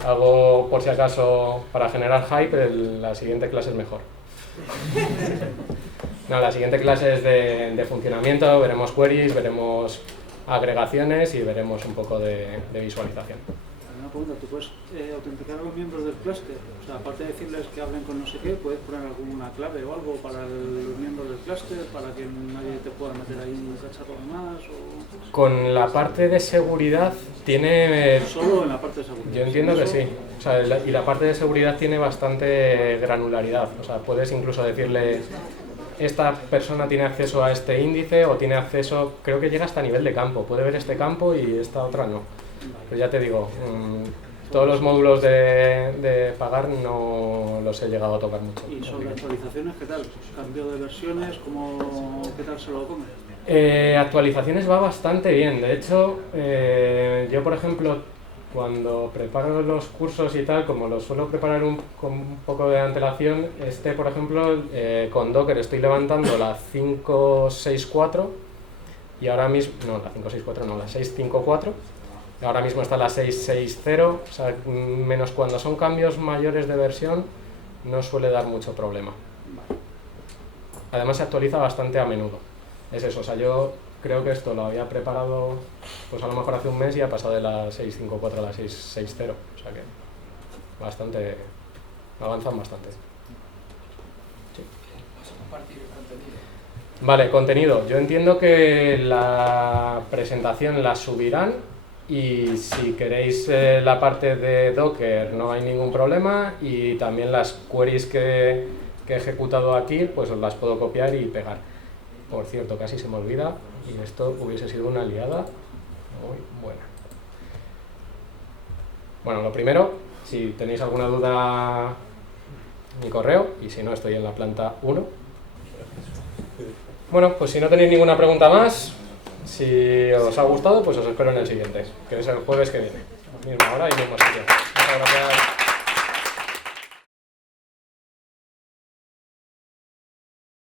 algo por si acaso para generar hype, la siguiente clase es mejor. No, la siguiente clase es de funcionamiento, veremos queries, veremos agregaciones y veremos un poco de visualización. Una pregunta. ¿Tú puedes autenticar a los miembros del clúster? O sea, aparte de decirles que hablen con no sé qué, ¿puedes poner alguna clave o algo para los miembros del clúster para que nadie te pueda meter ahí un cacharro más? O... Con la parte de seguridad tiene... Solo en la parte de seguridad. Yo entiendo que sí. O sea, y la parte de seguridad tiene bastante granularidad. O sea, puedes incluso decirle... Esta persona tiene acceso a este índice o tiene acceso, creo que llega hasta nivel de campo, puede ver este campo y esta otra no. Pero ya te digo, todos los módulos de pagar no los he llegado a tocar mucho. ¿Y sobre actualizaciones qué tal? ¿Cambio de versiones? ¿Qué tal se lo come? Actualizaciones va bastante bien, de hecho, yo por ejemplo, cuando preparo los cursos y tal, como los suelo preparar con un poco de antelación, por ejemplo, con Docker estoy levantando la 564 y ahora mismo, no, la 564 no, la 654, ahora mismo está la 660, o sea, menos cuando son cambios mayores de versión, no suele dar mucho problema. Además se actualiza bastante a menudo, es eso, o sea, yo creo que esto lo había preparado pues a lo mejor hace un mes y ha pasado de la 654 a la 660, o sea que bastante, avanzan bastante. Sí. ¿Vas a compartir el contenido? Vale, contenido. Yo entiendo que la presentación la subirán y si queréis la parte de Docker no hay ningún problema y también las queries que he ejecutado aquí pues os las puedo copiar y pegar. Por cierto, casi se me olvida y esto hubiese sido una liada muy buena. Bueno, lo primero, si tenéis alguna duda, mi correo, y si no, estoy en la planta 1. Bueno, pues si no tenéis ninguna pregunta más, si os ha gustado, pues os espero en el siguiente, que es el jueves que viene. Misma hora y mismo sitio. Muchas gracias.